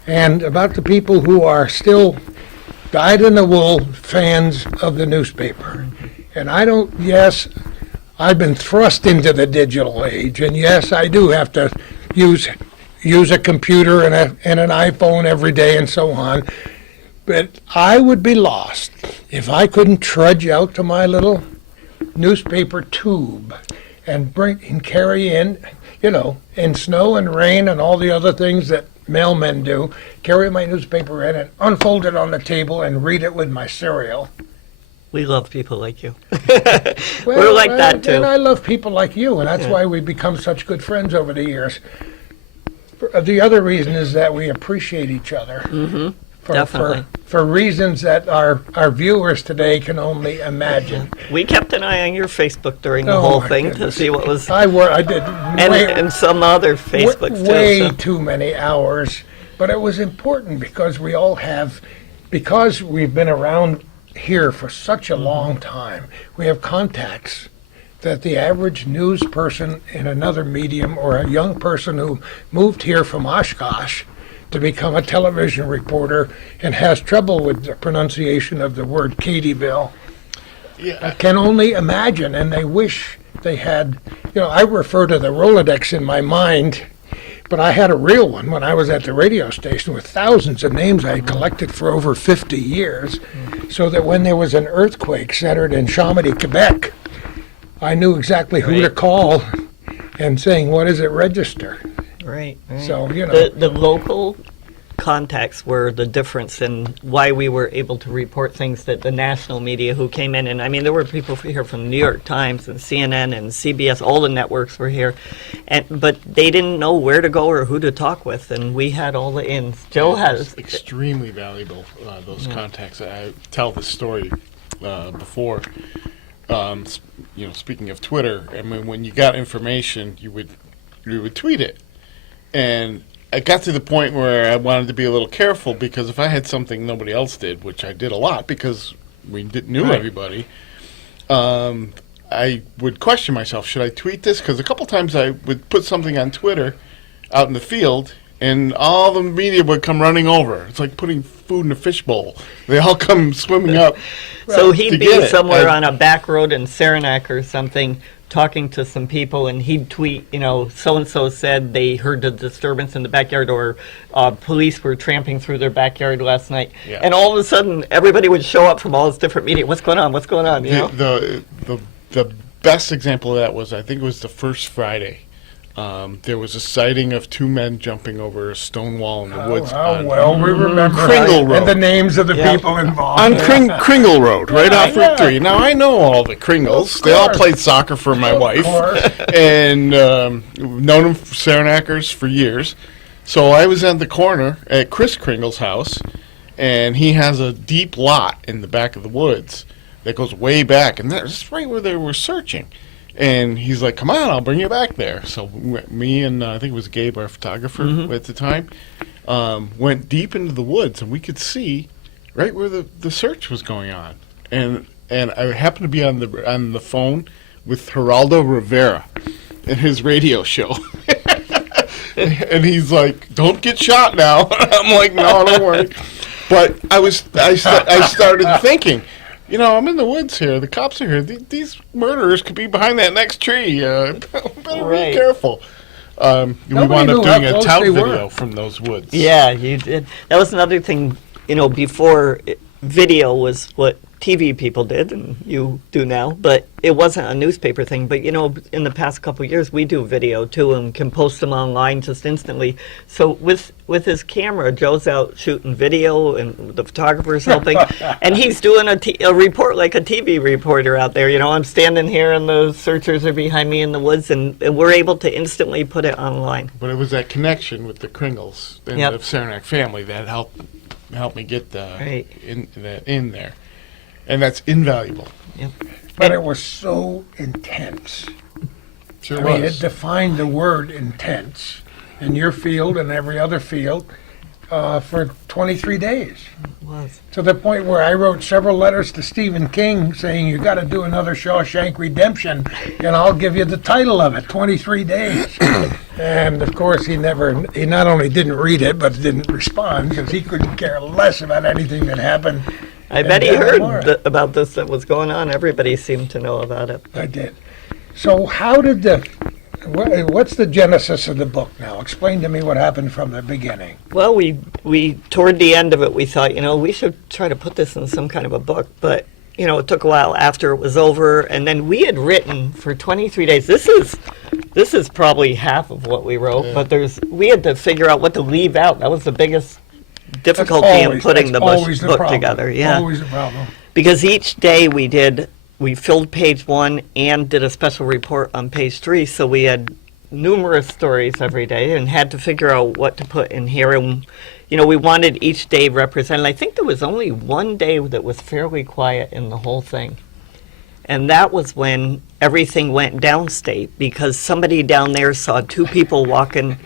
and about the people who are still dyed-in-the-wool fans of the newspaper. And I've been thrust into the digital age, and yes, I do have to use a computer and an iPhone every day and so on. But I would be lost if I couldn't trudge out to my little newspaper tube and carry in, in snow and rain and all the other things that mailmen do, carry my newspaper in and unfold it on the table and read it with my cereal. We love people like you. We're like that, too. And I love people like you, and that's why we've become such good friends over the years. The other reason is that we appreciate each other. Mm-hmm. Definitely. For reasons that our viewers today can only imagine. We kept an eye on your Facebook during the whole thing to see what was... I did. And some other Facebooks, too. Way too many hours. But it was important because because we've been around here for such a long time, we have contacts that the average news person in another medium or a young person who moved here from Oshkosh to become a television reporter and has trouble with the pronunciation of the word Katyville. Yeah. I can only imagine, and they wish they had, I refer to the Rolodex in my mind, but I had a real one when I was at the radio station with thousands of names I collected for over 50 years, so that when there was an earthquake centered in Chamonix, Quebec, I knew exactly who to call and saying, what does it register? Right. So, The local contacts were the difference in why we were able to report things that the national media who came in, and I mean, there were people here from the New York Times and CNN and CBS, all the networks were here, but they didn't know where to go or who to talk with, and we had all the ins. Joe has... Extremely valuable, those contacts. I tell this story before. Speaking of Twitter, I mean, when you got information, you would tweet it. And I got to the point where I wanted to be a little careful, because if I had something nobody else did, which I did a lot because we knew everybody, I would question myself, should I tweet this? Because a couple times I would put something on Twitter out in the field, and all the media would come running over. It's like putting food in a fishbowl. They all come swimming up. So he'd be somewhere on a back road in Saranac or something, talking to some people, and he'd tweet, so-and-so said they heard a disturbance in the backyard, or police were tramping through their backyard last night. Yeah. And all of a sudden, everybody would show up from all this different media. What's going on? What's going on? The best example of that was, I think it was the first Friday. There was a sighting of two men jumping over a stone wall in the woods. Well, we remember Kringle Road. and the names of the Yeah. people involved. On Kringle Road, right off yeah. Route 3. Now, I know all the Kringles. They all course. played soccer for my wife. course. And known them for Saranackers for years. So I was at the corner at Chris Kringle's house, and he has a deep lot in the back of the woods that goes way back. And that's right where they were searching. And he's like, come on, I'll bring you back there. So me and I think it was Gabe, our photographer at the time, went deep into the woods, and we could see right where the search was going on. And I happened to be on the phone with Geraldo Rivera in his radio show. And he's like, don't get shot now. I'm like, no, don't worry. But I started thinking, I'm in the woods here. The cops are here. These murderers could be behind that next tree. Better Right. be careful. We Nobody wound knew up how doing a close tout they were. video from those woods. Yeah, you did. That was another thing, before video was what TV people did, and you do now, but it wasn't a newspaper thing. But, in the past couple of years, we do video, too, and can post them online just instantly. So with his camera, Joe's out shooting video, and the photographer's helping, and he's doing a report like a TV reporter out there. I'm standing here, and the searchers are behind me in the woods, and we're able to instantly put it online. But it was that connection with the Kringles and Yep. the Saranac family that helped me get Right. in there. And that's invaluable. Yep. But it was so intense. Sure I mean, it was. defined the word intense in your field and every other field for 23 days. It was. To the point where I wrote several letters to Stephen King saying, you got to do another Shawshank Redemption, and I'll give you the title of it, 23 days. And, of course, he not only didn't read it, but didn't respond because he couldn't care less about anything that happened. I in bet he Dannemora. heard about this that was going on. Everybody seemed to know about it. I did. So how did what's the genesis of the book now? Explain to me what happened from the beginning. Well, we toward the end of it, we thought, we should try to put this in some kind of a book. But, it took a while after it was over. And then we had written for 23 days. This is probably half of what we wrote. But we had to figure out what to leave out. That was the biggest difficulty in putting the book together. Yeah. Always a problem. Because each day we filled page 1 and did a special report on page 3, so we had numerous stories every day and had to figure out what to put in here. And, we wanted each day represented. I think there was only one day that was fairly quiet in the whole thing. And that was when everything went downstate, because somebody down there saw two people walking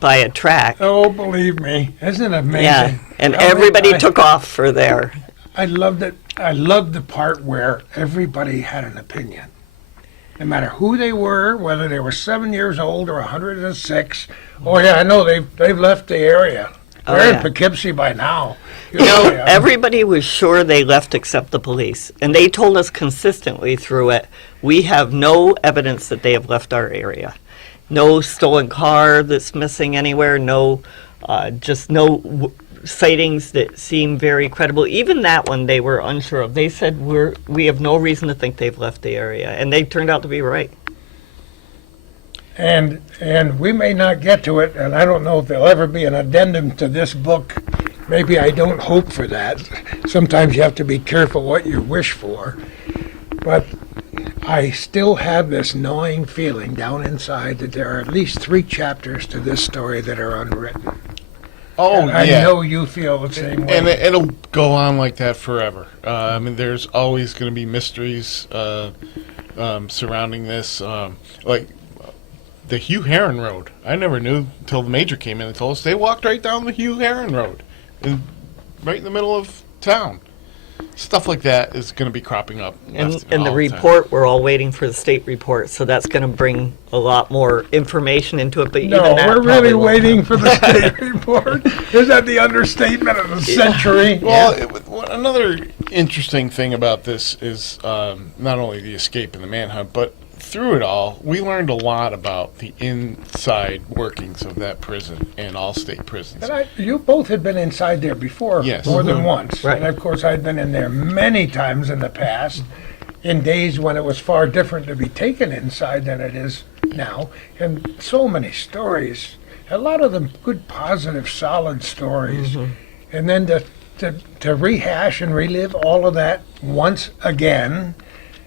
by a track. Oh, believe me, isn't it amazing? Yeah, and I mean, everybody took off for there. I loved it. I loved the part where everybody had an opinion. No matter who they were, whether they were 7 years old or 106. Oh yeah, I know they've left the area. Oh, They're yeah. in Poughkeepsie by now. Everybody was sure they left except the police. And they told us consistently through it, we have no evidence that they have left our area. No stolen car that's missing anywhere, just no sightings that seem very credible. Even that one they were unsure of. They said we have no reason to think they've left the area. And they turned out to be right. And we may not get to it, and I don't know if there'll ever be an addendum to this book. Maybe I don't hope for that. Sometimes you have to be careful what you wish for. But I still have this gnawing feeling down inside that there are at least 3 chapters to this story that are unwritten. Oh, And I yeah. know you feel the same way. And it'll go on like that forever. There's always going to be mysteries surrounding this. Like the Hugh Heron Road. I never knew until the major came in and told us they walked right down the Hugh Heron Road, right in the middle of town. Stuff like that is going to be cropping up. And left the all time. report, we're all waiting for the state report, so that's going to bring a lot more information into it. But No, even that we're probably really won't waiting come. for the state report. Is that the understatement of the century? Well, another interesting thing about this is not only the escape and the manhunt, but through it all, we learned a lot about the inside workings of that prison and all state prisons. And you both had been inside there before, Yes. more than once. Right. And of course, I'd been in there many times in the past, in days when it was far different to be taken inside than it is now. And so many stories, a lot of them good, positive, solid stories. And then to rehash and relive all of that once again,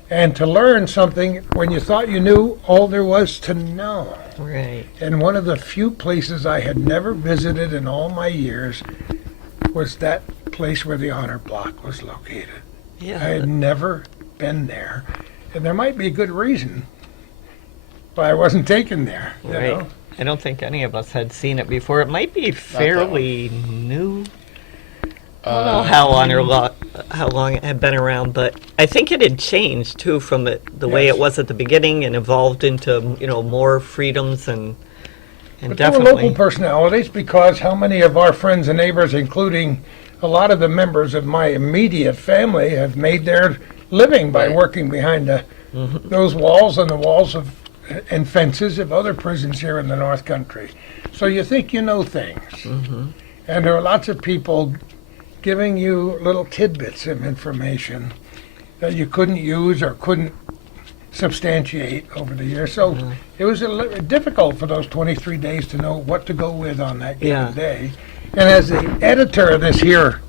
and to learn something when you thought you knew all there was to know. Right. And one of the few places I had never visited in all my years was that place where the honor block was located. I Yeah. had never been there. And there might be a good reason why I wasn't taken there. You Right. know? I don't think any of us had seen it before. It might be fairly new. I don't know how long it had been around, but I think it had changed too from the way Yes. it was at the beginning and evolved into more freedoms and But there were definitely local personalities, because how many of our friends and neighbors, including a lot of the members of my immediate family, have made their living by working behind those walls and the walls of and fences of other prisons here in the North Country. So you think you know things. And there are lots of people giving you little tidbits of information that you couldn't use or couldn't substantiate over the years. So it was difficult for those 23 days to know what to go with on that given Yeah. day. And as the editor of this here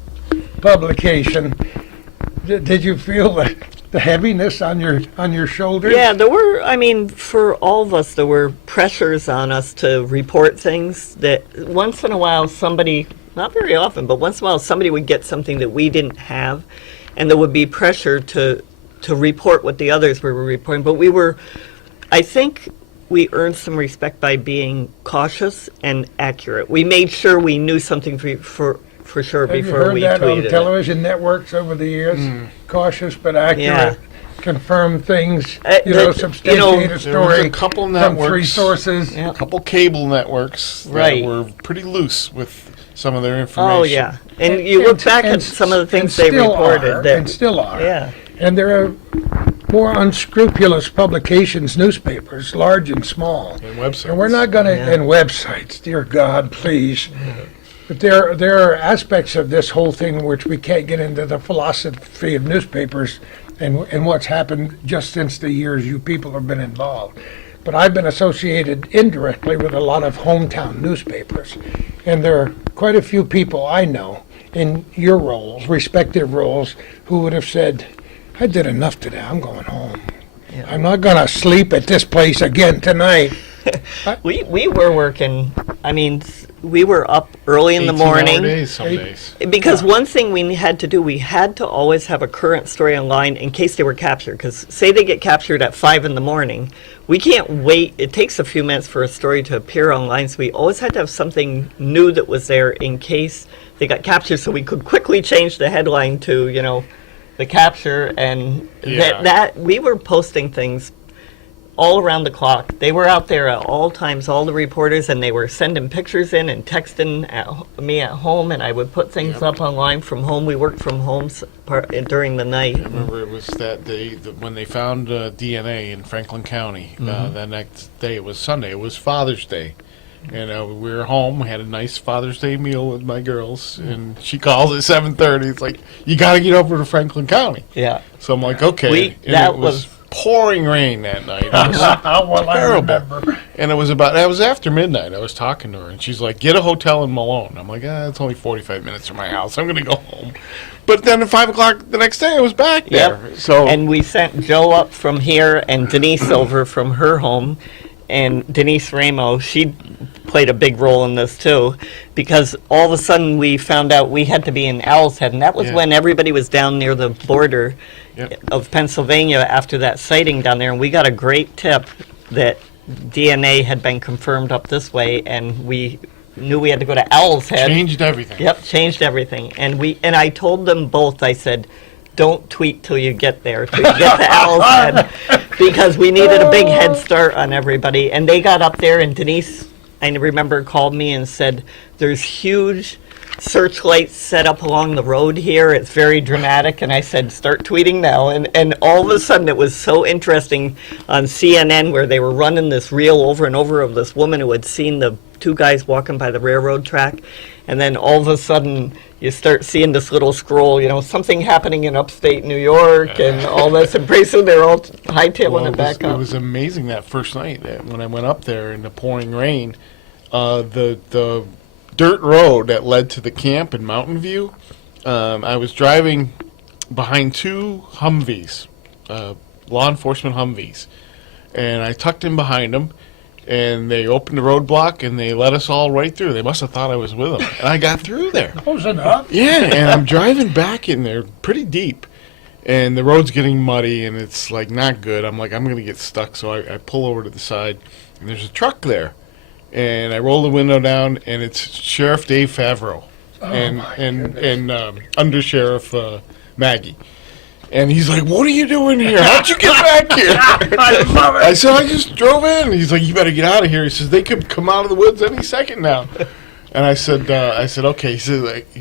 publication, did you feel the heaviness on your shoulders? Yeah, there were, I mean, for all of us, there were pressures on us to report things that once in a while somebody, not very often, but once in a while somebody would get something that we didn't have, and there would be pressure to report what the others were reporting. But I think we earned some respect by being cautious and accurate. We made sure we knew something for sure Have you before heard we that on tweeted it. television networks over the years? Cautious but accurate. Yeah. Confirm things, that- substantiate a There was story a couple from networks, 3 sources. Yeah. a couple cable networks Right. that were pretty loose with some of their information. Oh, yeah. And you look back and at some of the things and they still reported. are, that, and still are. yeah. And there are more unscrupulous publications, newspapers, large and small. And websites. And we're not going to, Yeah. and websites, dear God, please. But there are aspects of this whole thing which we can't get into the philosophy of newspapers and what's happened just since the years you people have been involved. But I've been associated indirectly with a lot of hometown newspapers. And there are quite a few people I know in your roles, respective roles, who would have said, I did enough today, I'm going home. Yeah. I'm not going to sleep at this place again tonight. We were working, I mean, we were up early in the 18-hour morning. days some days. Because one thing we had to do, we had to always have a current story online in case they were captured. Because say they get captured at 5 in the morning, we can't wait. It takes a few minutes for a story to appear online. So we always had to have something new that was there in case they got captured, so we could quickly change the headline to, the capture. And Yeah. that we were posting things all around the clock. They were out there at all times, all the reporters, and they were sending pictures in and texting me at home, and I would put things up online from home. We worked from home during the night. I remember it was that day when they found DNA in Franklin County. The next day, it was Sunday. It was Father's Day. And we were home. We had a nice Father's Day meal with my girls. And she calls at 7:30. It's like, you got to get over to Franklin County. Yeah. So I'm like, okay. And that it was pouring rain that night. It was Well, I terrible. remember. And it was after midnight. I was talking to her, and she's like, get a hotel in Malone. I'm like, it's only 45 minutes from my house. I'm going to go home. But then at 5 o'clock the next day, I was back there. Yep. So And we sent Joe up from here and Denise over from her home. And Denise Ramo, she played a big role in this too, because all of a sudden we found out we had to be in Owl's Head, and that was Yeah. when everybody was down near the border Yep. of Pennsylvania after that sighting down there, and we got a great tip that DNA had been confirmed up this way, and we knew we had to go to Owl's Head. changed everything. Yep, changed everything. And I told them both, I said, don't tweet till you get there, till you get to Owl's Head, because we needed a big head start on everybody. And they got up there, and Denise, I remember, called me and said, there's huge searchlights set up along the road here. It's very dramatic. And I said, start tweeting now. And all of a sudden, it was so interesting on CNN where they were running this reel over and over of this woman who had seen the two guys walking by the railroad track. And then all of a sudden, you start seeing this little scroll, something happening in upstate New York and all this. And pretty soon they're all hightailing it back It up. was amazing that first night when I went up there in the pouring rain. The dirt road that led to the camp in Mountain View, I was driving behind two Humvees, law enforcement Humvees. And I tucked in behind them. And they opened the roadblock and they let us all right through. They must have thought I was with them. And I got through there. Close enough. Yeah, and I'm driving back in there pretty deep. And the road's getting muddy and it's like not good. I'm like, I'm going to get stuck. So I pull over to the side and there's a truck there. And I roll the window down and it's Sheriff Dave Favreau and Under Sheriff Maggie. And he's like, what are you doing here? How'd you get back here? I love it. I said, I just drove in. He's like, you better get out of here. He says, they could come out of the woods any second now. And I said, okay. He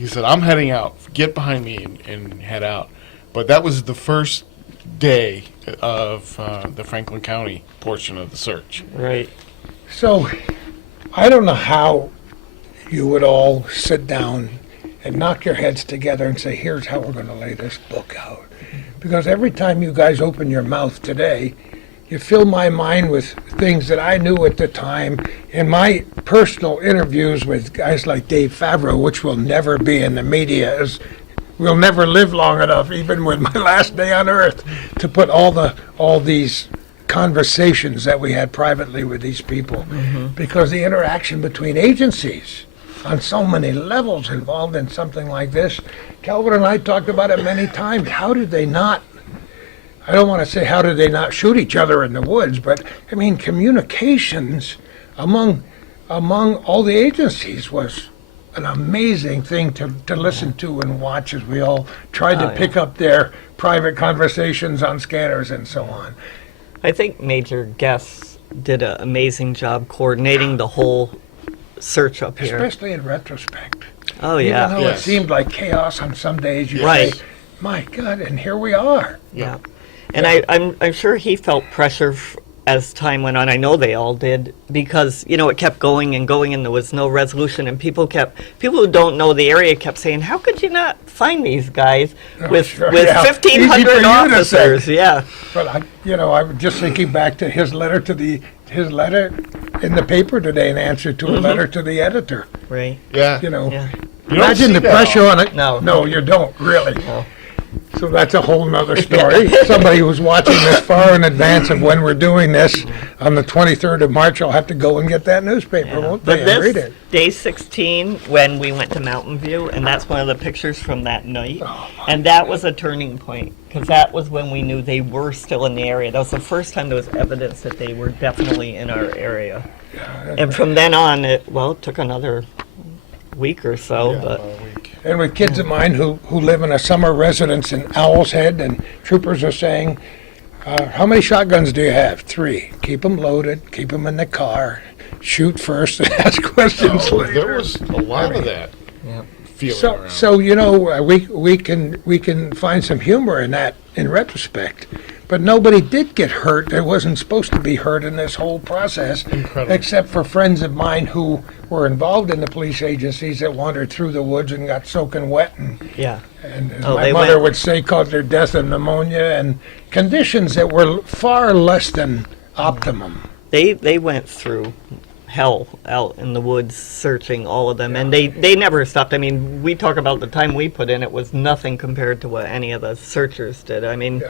said, I'm heading out. Get behind me and head out. But that was the first day of the Franklin County portion of the search. Right. So, I don't know how you would all sit down and knock your heads together and say, here's how we're going to lay this book out. Because every time you guys open your mouth today, you fill my mind with things that I knew at the time in my personal interviews with guys like Dave Favreau, which will never be in the media, as we'll never live long enough, even with my last day on earth, to put all these conversations that we had privately with these people. Because the interaction between agencies on so many levels involved in something like this. Calvin and I talked about it many times. How did they not, I don't want to say how did they not shoot each other in the woods, but I mean communications among all the agencies was an amazing thing to listen to and watch as we all tried to pick up their private conversations on scanners and so on. I think Major Guess did an amazing job coordinating the whole search up here. Especially in retrospect. Oh, yeah. Even though Yes. it seemed like chaos on some days, you Right. say, my God, and here we are. Yeah. And I'm sure he felt pressure as time went on. I know they all did, because, it kept going and going and there was no resolution. And people who don't know the area kept saying, how could you not find these guys with sure, yeah. 1,500 Easy for you to officers? say. Yeah. But I was just thinking back to his letter in the paper today in answer to a letter to the editor. Right. Yeah. Yeah. You don't Imagine see the that pressure on it. No. You don't really. No. So that's a whole nother story. Somebody who's watching this far in advance of when we're doing this on the 23rd of March, I'll have to go and get that newspaper, won't But they? And read this it. day 16, when we went to Mountain View, and that's one of the pictures from that night, and that was a turning point, because that was when we knew they were still in the area. That was the first time there was evidence that they were definitely in our area. And from then on, it took another week or so, but And with kids of mine who live in a summer residence in Owl's Head, and troopers are saying, how many shotguns do you have? 3. Keep them loaded, keep them in the car, shoot first and ask questions later. There was a lot of that feeling around. So we can find some humor in that in retrospect, but nobody did get hurt. There wasn't supposed to be hurt in this whole process, Incredible. except for friends of mine who were involved in the police agencies that wandered through the woods and got soaking wet, and as my they mother went- would say, caused their death of pneumonia and conditions that were far less than optimum. they went through hell out in the woods searching all of them, and they never stopped. I mean, we talk about the time we put in, it was nothing compared to what any of the searchers did. I mean,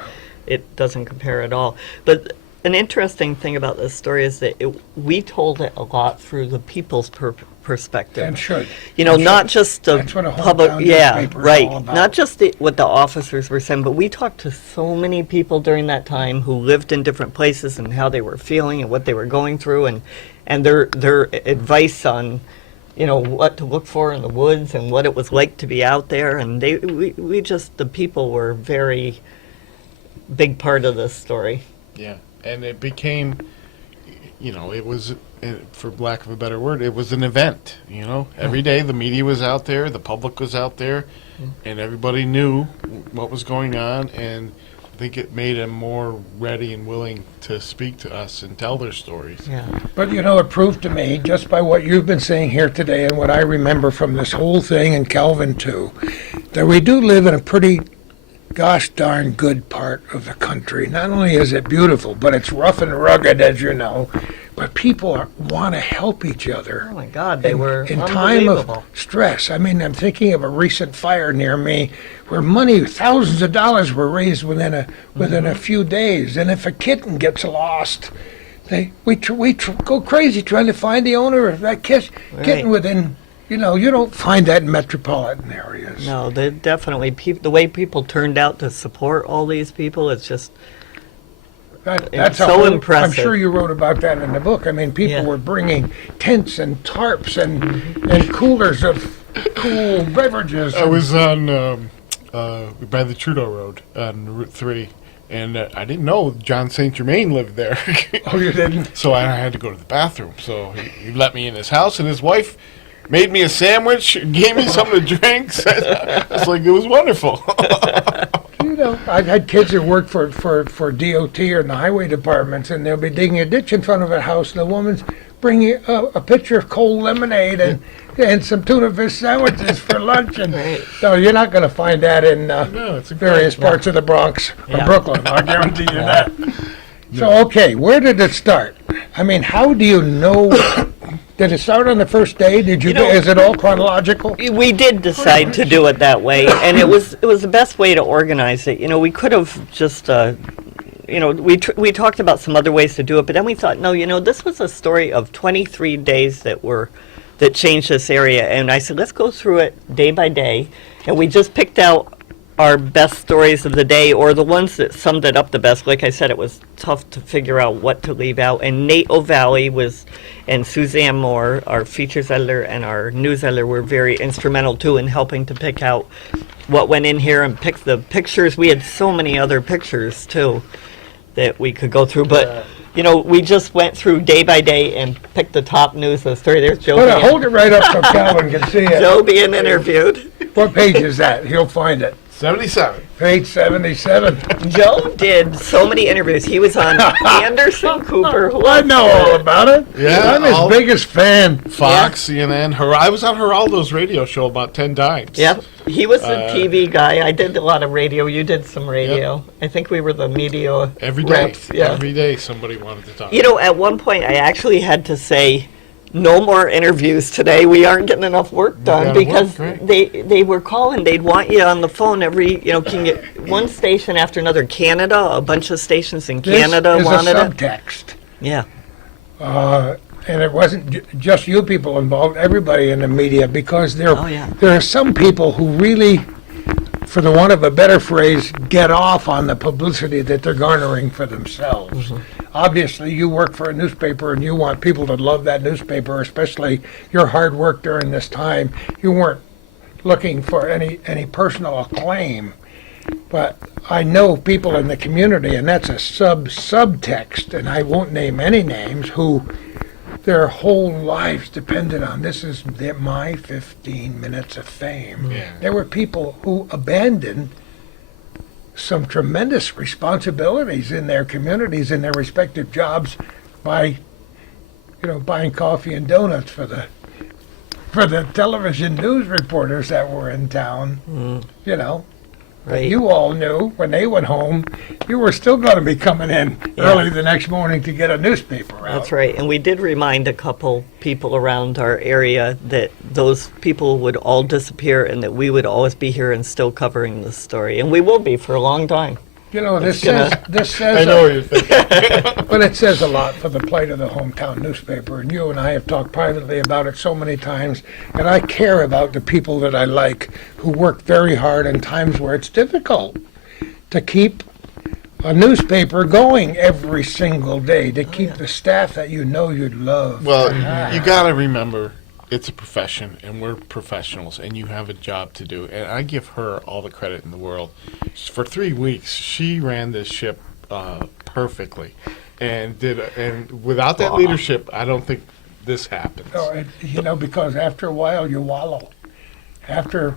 it doesn't compare at all. But an interesting thing about this story is that we told it a lot through the people's perspective. And should. Not just the That's what a hometown public, newspaper is right. all about. Not just what the officers were saying, but we talked to so many people during that time who lived in different places and how they were feeling and what they were going through, and their advice on, what to look for in the woods and what it was like to be out there. And the people were a very big part of this story. Yeah, and it became, it was, for lack of a better word, it was an event. Every day the media was out there, the public was out there, and everybody knew what was going on. And I think it made them more ready and willing to speak to us and tell their stories. Yeah. But it proved to me, just by what you've been saying here today and what I remember from this whole thing, and Calvin too, that we do live in a pretty gosh darn good part of the country. Not only is it beautiful, but it's rough and rugged, as you know. But people want to help each other. Oh my God, they were in time unbelievable. of stress. I mean, I'm thinking of a recent fire near me where thousands of dollars were raised within a few days. And if a kitten gets lost, we go crazy trying to find the owner of that kitten within. You don't find that in metropolitan areas. No, they definitely the way people turned out to support all these people. It's just That's so impressive. I'm sure you wrote about that in the book. I mean, people were bringing tents and tarps and coolers of cool beverages. I was on by the Trudeau Road on Route 3, and I didn't know John St. Germain lived there. Oh, you didn't? So I had to go to the bathroom. So he let me in his house, and his wife made me a sandwich, gave me something to drink. It's like, it was wonderful. I've had kids that work for DOT or in the highway departments, and they'll be digging a ditch in front of a house, and the woman's bringing a pitcher of cold lemonade and some tuna fish sandwiches for lunch. And so you're not going to find that in various parts of the Bronx or Brooklyn. I guarantee you that. So, okay, where did it start? I mean, how do you know? Did it start on the first day? Is it all chronological? we did decide to do it that way, and it was the best way to organize it. We could have just we talked about some other ways to do it, but then we thought, no, this was a story of 23 days that changed this area, and I said, let's go through it day by day, and we just picked out our best stories of the day, or the ones that summed it up the best. Like I said, it was tough to figure out what to leave out, and Nate O'Valley and Suzanne Moore, our features editor and our news editor, were very instrumental too in helping to pick out what went in here and pick the pictures. We had so many other pictures too that we could go through, but we just went through day by day and picked the top news of the story. There's Joe. Hold it right up so Calvin can see it. Joe being interviewed. What page is that? He'll find it. 77. Page 77. Joe did so many interviews. He was on Anderson Cooper. I know all about it. Yeah, I'm his biggest fan. Fox, CNN. I was on Geraldo's radio show about 10 times. Yep. He was the TV guy. I did a lot of radio. You did some radio. Yep. I think we were the media every day. reps. Yeah. Every day somebody wanted to talk. At one point I actually had to say, no more interviews today. We aren't getting enough work done because they were calling. They'd want you on the phone every, can get one station after another. Canada, a bunch of stations in Canada wanted it. This is a subtext. Yeah. And it wasn't just you people involved, everybody in the media, because there are some people who really, for the want of a better phrase, get off on the publicity that they're garnering for themselves. Mm-hmm. Obviously, you work for a newspaper and you want people to love that newspaper, especially your hard work during this time. You weren't looking for any personal acclaim. But I know people in the community, and that's a subtext, and I won't name any names, who their whole lives depended on this is my 15 minutes of fame. Yeah. There were people who abandoned some tremendous responsibilities in their communities, in their respective jobs, by buying coffee and donuts for the television news reporters that were in town. Right. You all knew when they went home, you were still going to be coming in early the next morning to get a newspaper out. That's right. And we did remind a couple people around our area that those people would all disappear and that we would always be here and still covering this story. And we will be for a long time. This says I know what you're thinking. But it says a lot for the plight of the hometown newspaper, and you and I have talked privately about it so many times, and I care about the people that I like who work very hard in times where it's difficult to keep a newspaper going every single day, to keep the staff that you'd love. Well, you got to remember, it's a profession, and we're professionals, and you have a job to do. And I give her all the credit in the world. For 3 weeks, she ran this ship perfectly. and without that leadership, I don't think this happens. Because after a while you wallow. After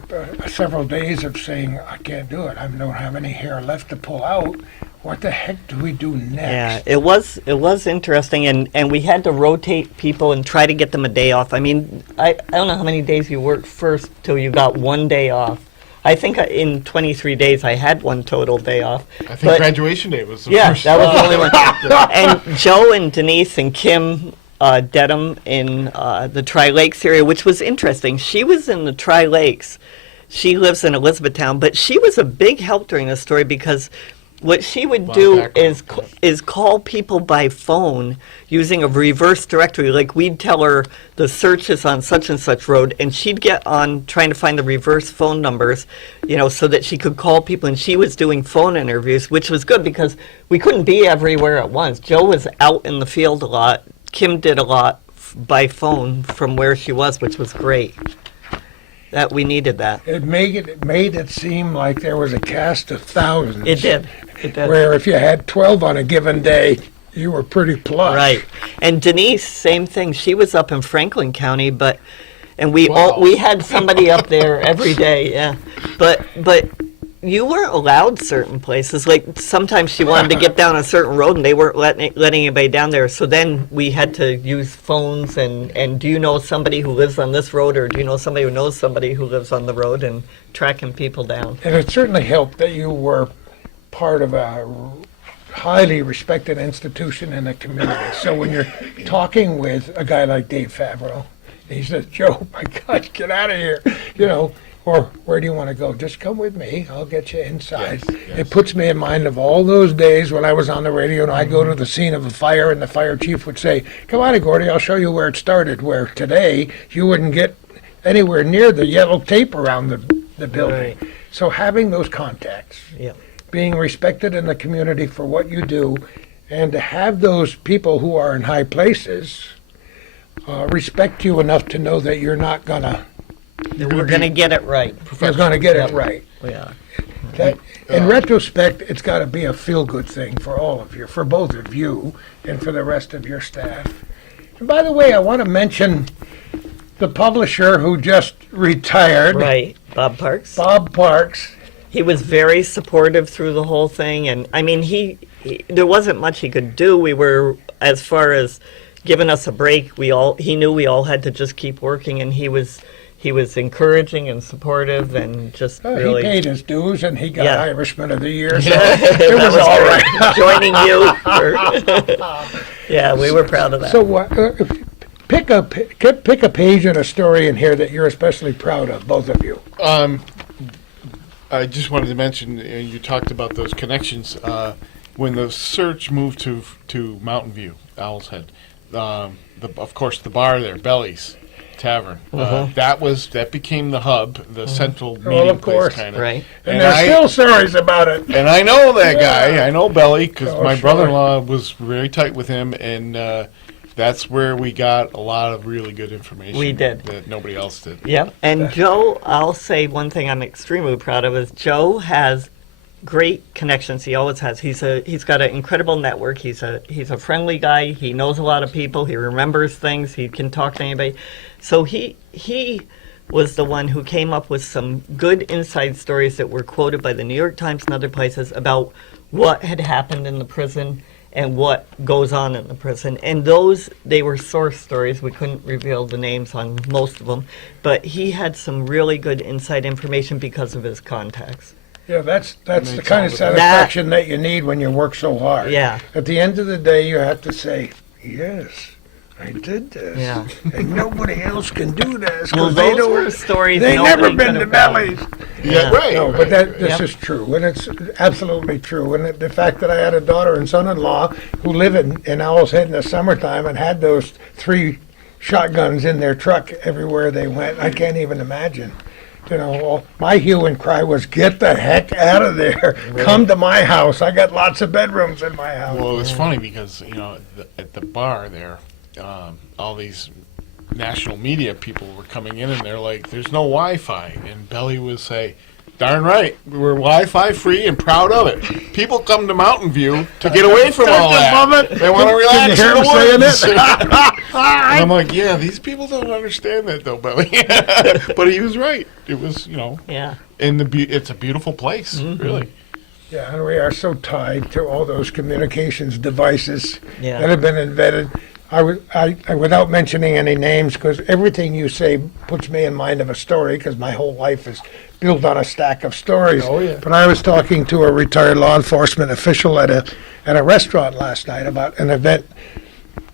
several days of saying, I can't do it, I don't have any hair left to pull out, what the heck do we do next? Yeah, it was interesting, and we had to rotate people and try to get them a day off. I mean, I don't know how many days you worked first till you got one day off. I think in 23 days I had one total day off. I think graduation day was the first. Yeah, that was the only one. And Joe and Denise and Kim Dedham in the Tri-Lakes area, which was interesting. She was in the Tri-Lakes. She lives in Elizabethtown, but she was a big help during this story because what she would do is call people by phone using a reverse directory. Like, we'd tell her the search is on such and such road, and she'd get on trying to find the reverse phone numbers, so that she could call people. And she was doing phone interviews, which was good because we couldn't be everywhere at once. Joe was out in the field a lot. Kim did a lot by phone from where she was, which was great. That we needed that. It made it seem like there was a cast of thousands. It did. Where if you had 12 on a given day, you were pretty plush. Right. And Denise, same thing. She was up in Franklin County, and we had somebody up there every day. Yeah. But you weren't allowed certain places. Like, sometimes she wanted to get down a certain road and they weren't letting anybody down there. So then we had to use phones and do you know somebody who lives on this road, or do you know somebody who knows somebody who lives on the road, and tracking people down. And it certainly helped that you were part of a highly respected institution in the community. So when you're talking with a guy like Dave Favreau, he says, Joe, my gosh, get out of here, or where do you want to go? Just come with me. I'll get you inside. Yes. It puts me in mind of all those days when I was on the radio and I'd go to the scene of a fire and the fire chief would say, come on, Gordy, I'll show you where it started, where today you wouldn't get anywhere near the yellow tape around the building. Right. So having those contacts, being respected in the community for what you do, and to have those people who are in high places respect you enough to know that you're not going to we're going to get it right. You're going to get it right. Yeah. In retrospect, it's got to be a feel-good thing for all of you, for both of you, and for the rest of your staff. And by the way, I want to mention the publisher who just retired. Right, Bob Parks. Bob Parks. He was very supportive through the whole thing, and I mean, he there wasn't much he could do. We were, as far as giving us a break, he knew we all had to just keep working, and he was encouraging and supportive, and just really. He paid his dues, and he got Irishman of the Year, so it was all right. Joining you. Yeah, we were proud of that. So pick a page in a story in here that you're especially proud of, both of you. I just wanted to mention, you talked about those connections. When the search moved to Mountain View, Owl's Head, of course the bar there, Belly's Tavern, that became the hub, the central meeting place, kind of. Right. And there's still stories about it. And I know that guy. I know Belly because my brother-in-law was very tight with him, and that's where we got a lot of really good information. We did. That nobody else did. Yep. And Joe, I'll say one thing I'm extremely proud of is Joe has great connections. He always has. He's got an incredible network. He's a friendly guy. He knows a lot of people. He remembers things. He can talk to anybody. So he was the one who came up with some good inside stories that were quoted by the New York Times and other places about what had happened in the prison and what goes on in the prison. And they were source stories. We couldn't reveal the names on most of them. But he had some really good inside information because of his contacts. Yeah, that's the kind of satisfaction that you need when you work so hard. Yeah. At the end of the day, you have to say, yes, I did this. Yeah. And nobody else can do this. Well, those were stories They've never nobody been could to have done. Belly's. Yeah, right. No, but this is true, and it's absolutely true. And the fact that I had a daughter and son-in-law who live in Owl's Head in the summertime and had those 3 shotguns in their truck everywhere they went, I can't even imagine. My hue and cry was, get the heck out of there. Really? Come to my house. I got lots of bedrooms in my house. Well, it was funny because, at the bar there, all these national media people were coming in and they're like, there's no Wi-Fi. And Belly would say, Darn right. We're Wi-Fi free and proud of it. People come to Mountain View to get away from all that. They want to relax hear in the him saying woods. it? And I'm like, yeah, these people don't understand that though, Billy. But he was right. It was, Yeah. and it's a beautiful place, really. Yeah, and we are so tied to all those communications devices Yeah. that have been invented. I without mentioning any names, because everything you say puts me in mind of a story, because my whole life is built on a stack of stories. Oh, yeah. But I was talking to a retired law enforcement official at a restaurant last night about an event,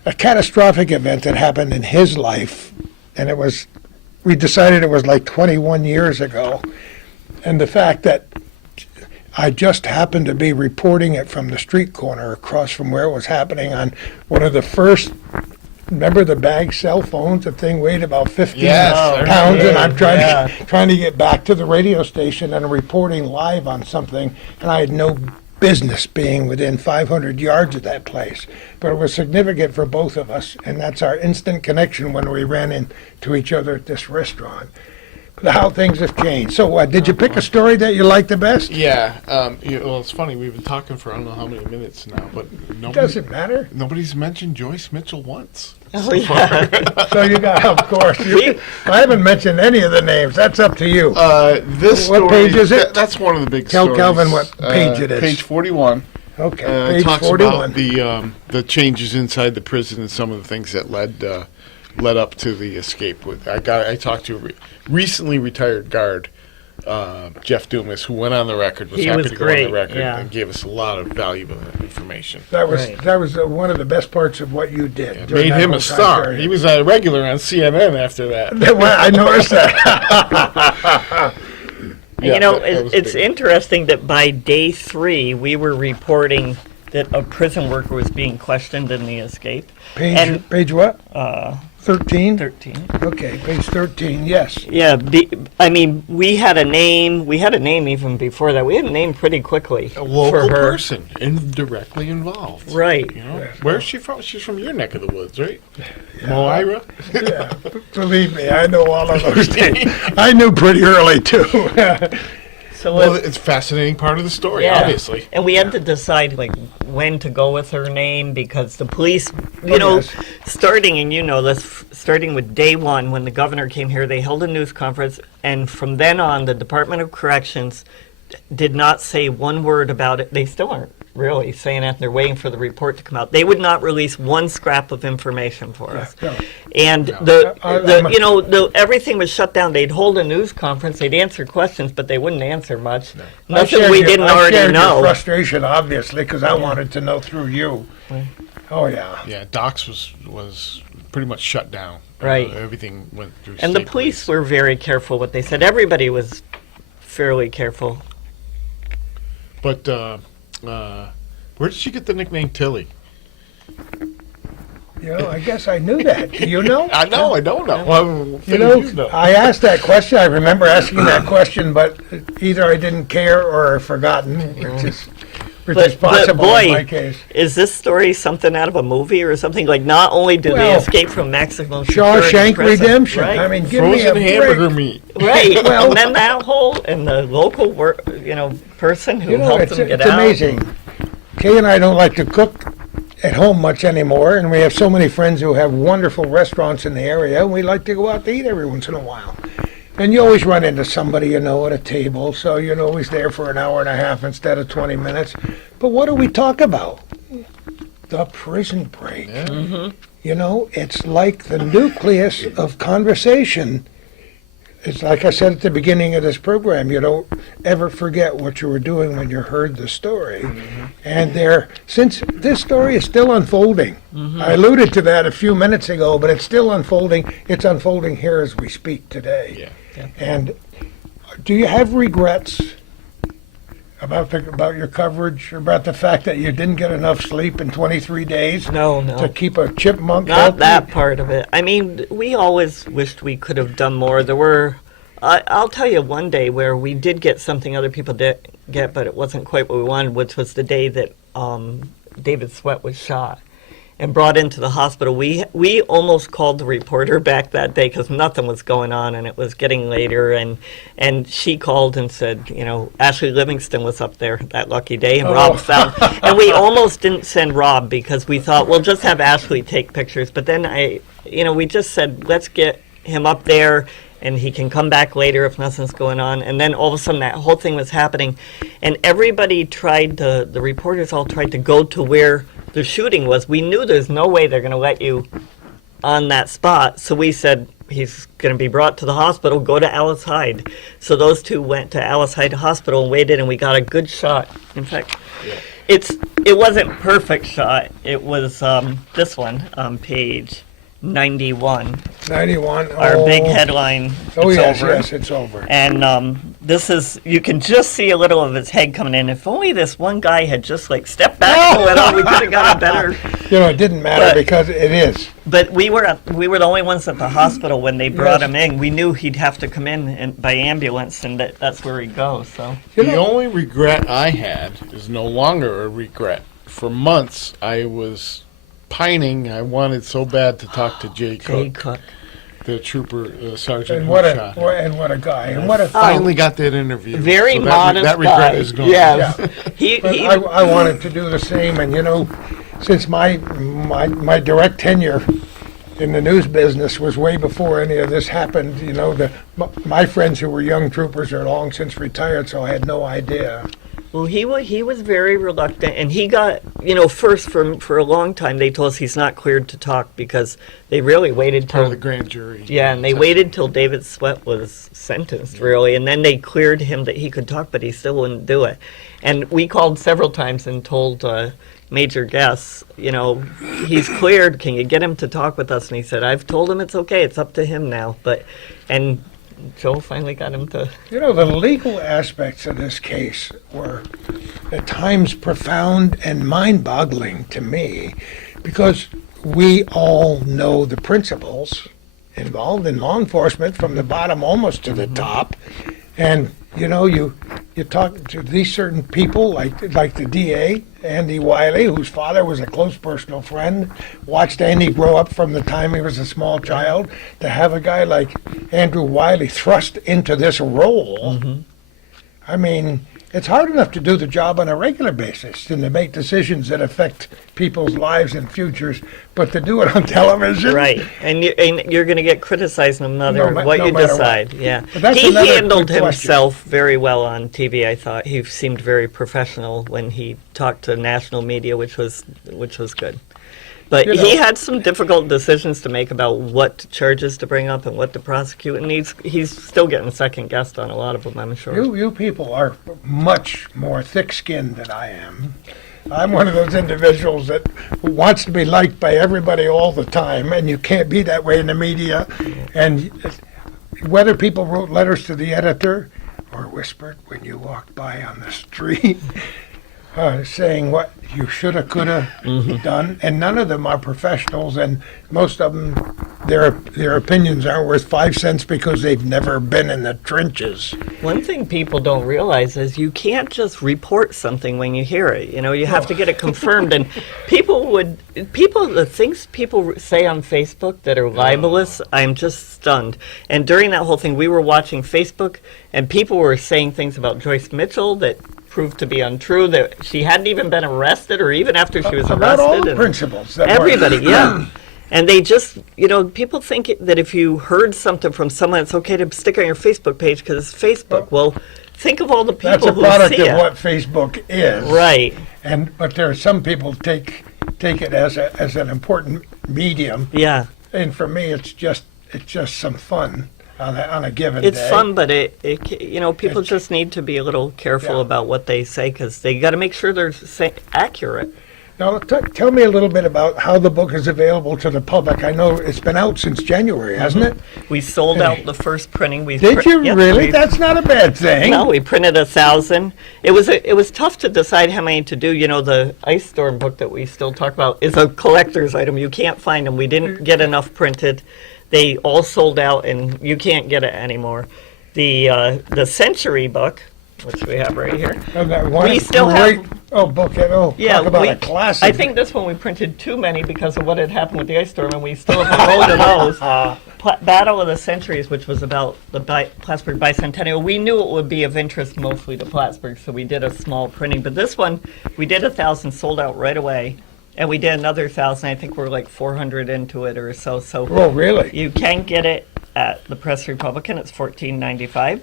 a catastrophic event that happened in his life, and we decided it was like 21 years ago, and the fact that I just happened to be reporting it from the street corner across from where it was happening on one of the first, remember the bag cell phones? The thing weighed about 15 Yes, I pounds, and I'm Yeah. trying to get back to the radio station and reporting live on something, and I had no business being within 500 yards of that place. But it was significant for both of us, and that's our instant connection when we ran into each other at this restaurant. How things have changed. So, did you pick a story that you like the best? Yeah. Well, it's funny. We've been talking for I don't know how many minutes now, but Doesn't matter. nobody's mentioned Joyce Mitchell once. Oh, yeah. So you got, of course. I haven't mentioned any of the names. That's up to you. This What story, page is it? That's one of the big Tell stories. Calvin what page it is. Page 41. Okay, It page talks 41. about the changes inside the prison and some of the things that led up to the escape. I talked to a recently retired guard, Jeff Dumas, who went on the record, was He happy was to go on the great, record, yeah. and gave us a lot of valuable information. That was Right. one of the best parts of what you did. It during made that him whole a time star. period. He was a regular on CNN after that. Well, I noticed that. Yeah, You know, that was it's big. interesting that by day 3, we were reporting that a prison worker was being questioned in the escape. Page what? 13? 13. Okay, page 13, yes. Yeah, I mean, we had a name even before that. We had a name pretty quickly A local for her. person directly involved. Right. You know, where's she from? She's from your neck of the woods, right? Moira? Yeah, believe me, I know all of those things. I knew pretty early, too. So Well, it's a fascinating part of the story, yeah. obviously. And we had to decide like when to go with her name because the police, yes. starting with day 1 when the governor came here, they held a news conference, and from then on, the Department of Corrections did not say one word about it. They still aren't really saying that. They're waiting for the report to come out. They would not release one scrap of information for us. no. And everything was shut down. They'd hold a news conference, they'd answer questions, but they wouldn't answer much. Nothing we didn't I already shared know. your frustration, obviously, because I wanted to know through you. Oh, yeah. Yeah, Docs was pretty much shut down. Right. Everything went through And the state police were very careful what they said. Everybody was fairly careful. But where did she get the nickname Tilly? I guess I knew that. Do you know? I know, I don't know. Well, I asked that question. I remember asking that question, but either I didn't care or I've forgotten, which is But possible boy, in my case. is this story something out of a movie or something? Like, not only do they Well, escape from maximum security Shawshank prison, Redemption. right? I mean, give me a Frozen hamburger break. meat. Right. Well- And then that whole and the local person who helped them get it's out. amazing. Kay and I don't like to cook at home much anymore, and we have so many friends who have wonderful restaurants in the area, and we like to go out to eat every once in a while. And you always run into somebody at a table, so you're always there for an hour and a half instead of 20 minutes. But what do we talk about? The prison break. Yeah. It's like the nucleus of conversation. It's like I said at the beginning of this program, you don't ever forget what you were doing when you heard the story. And since this story is still unfolding, I alluded to that a few minutes ago, but it's still unfolding. It's unfolding here as we speak today. Yeah. And do you have regrets about your coverage, or about the fact that you didn't get enough sleep in 23 days No. to keep a chipmunk Not healthy? that part of it. I mean, we always wished we could have done more. There were, I'll tell you one day where we did get something other people didn't get, but it wasn't quite what we wanted, which was the day that David Sweat was shot. and brought into the hospital. We almost called the reporter back that day because nothing was going on and it was getting later. And she called and said, Ashley Livingston was up there that lucky day, and Rob found. And we almost didn't send Rob because we thought we'll just have Ashley take pictures. But then we just said let's get him up there, and he can come back later if nothing's going on. And then all of a sudden that whole thing was happening, and everybody the reporters all tried to go to where the shooting was. We knew there's no way they're going to let you on that spot, so we said he's going to be brought to the hospital, go to Alice Hyde. So those two went to Alice Hyde Hospital and waited, and we got a good shot. In fact, it wasn't perfect shot. It was this one on page 91. 91. Our big headline. Oh, it's yes, over. yes, it's over. And this is, you can just see a little of his head coming in. If only this one guy had just stepped back a little, we could have got a better. It didn't matter because it is. But we were the only ones at the hospital when they brought him in. We knew he'd have to come in by ambulance, and that's where he'd go. So The only regret I had is no longer a regret. For months, I was pining. I wanted so bad to talk to Jay Cook, the trooper, sergeant And who what shot him. and what a guy. And what a Finally got that interview. Very so modest that regret guy. is gone. Yes. But I wanted to do the same, and since my direct tenure in the news business was way before any of this happened, my friends who were young troopers are long since retired, so I had no idea. Well, he was very reluctant, and he got, first for a long time they told us he's not cleared to talk because they really waited Part of till the grand jury. yeah, and they waited till David Sweat was sentenced, really, and then they cleared him that he could talk, but he still wouldn't do it. And we called several times and told Major Guess, he's cleared. Can you get him to talk with us? And he said, I've told him it's okay. It's up to him now. And Joe finally got him to. The legal aspects of this case were at times profound and mind-boggling to me because we all know the principles involved in law enforcement from the bottom almost to the top. And, you talk to these certain people like the DA, Andy Wiley, whose father was a close personal friend, watched Andy grow up from the time he was a small child, to have a guy like Andrew Wiley thrust into this role. Mm-hmm. I mean, it's hard enough to do the job on a regular basis and to make decisions that affect people's lives and futures, but to do it on television. Right, and you're going to get criticized no matter what you decide. Yeah, he handled himself very well on TV. I thought he seemed very professional when he talked to national media, which was good. But he had some difficult decisions to make about what charges to bring up and what to prosecute, and he's still getting second guessed on a lot of them, I'm sure. You people are much more thick-skinned than I am. I'm one of those individuals that wants to be liked by everybody all the time, and you can't be that way in the media. And whether people wrote letters to the editor or whispered when you walked by on the street, saying what you shoulda, coulda done, and none of them are professionals, and most of them, their opinions aren't worth 5 cents because they've never been in the trenches. One thing people don't realize is you can't just report something when you hear it. You have to get it confirmed, and the things people say on Facebook that are libelous, I'm just stunned. And during that whole thing, we were watching Facebook, and people were saying things about Joyce Mitchell that proved to be untrue, that she hadn't even been arrested, or even after she was About arrested. all the principles. That Everybody, yeah. And they just, people think that if you heard something from someone, it's okay to stick on your Facebook page because it's Facebook. Well, think of all the people That's a who product see of it. what Facebook is. Right. But there are some people take it as an important medium. Yeah. And for me, it's just some fun on a given day. It's fun, but people just need to be a little careful about what they say because they got to make sure they're accurate. Now, tell me a little bit about how the book is available to the public. I know it's been out since January, hasn't it? We sold out the first printing. Did you really? That's not a bad thing. No, we printed 1,000. It was tough to decide how many to do. The Ice Storm book that we still talk about is a collector's item. You can't find them. We didn't get enough printed. They all sold out, and you can't get it anymore. The Century book, which we have right here. And that one We still great, have- oh, booklet. Oh, Yeah, talk about we- a classic. I think this one we printed too many because of what had happened with the ice storm, and we still have a load of those. Battle of the Centuries, which was about the Plattsburgh bicentennial. We knew it would be of interest mostly to Plattsburgh, so we did a small printing. But this one, we did 1,000, sold out right away, and we did another 1,000. I think we're like 400 into it or so. So Oh, really? you can get it at the Press Republican. It's $14.95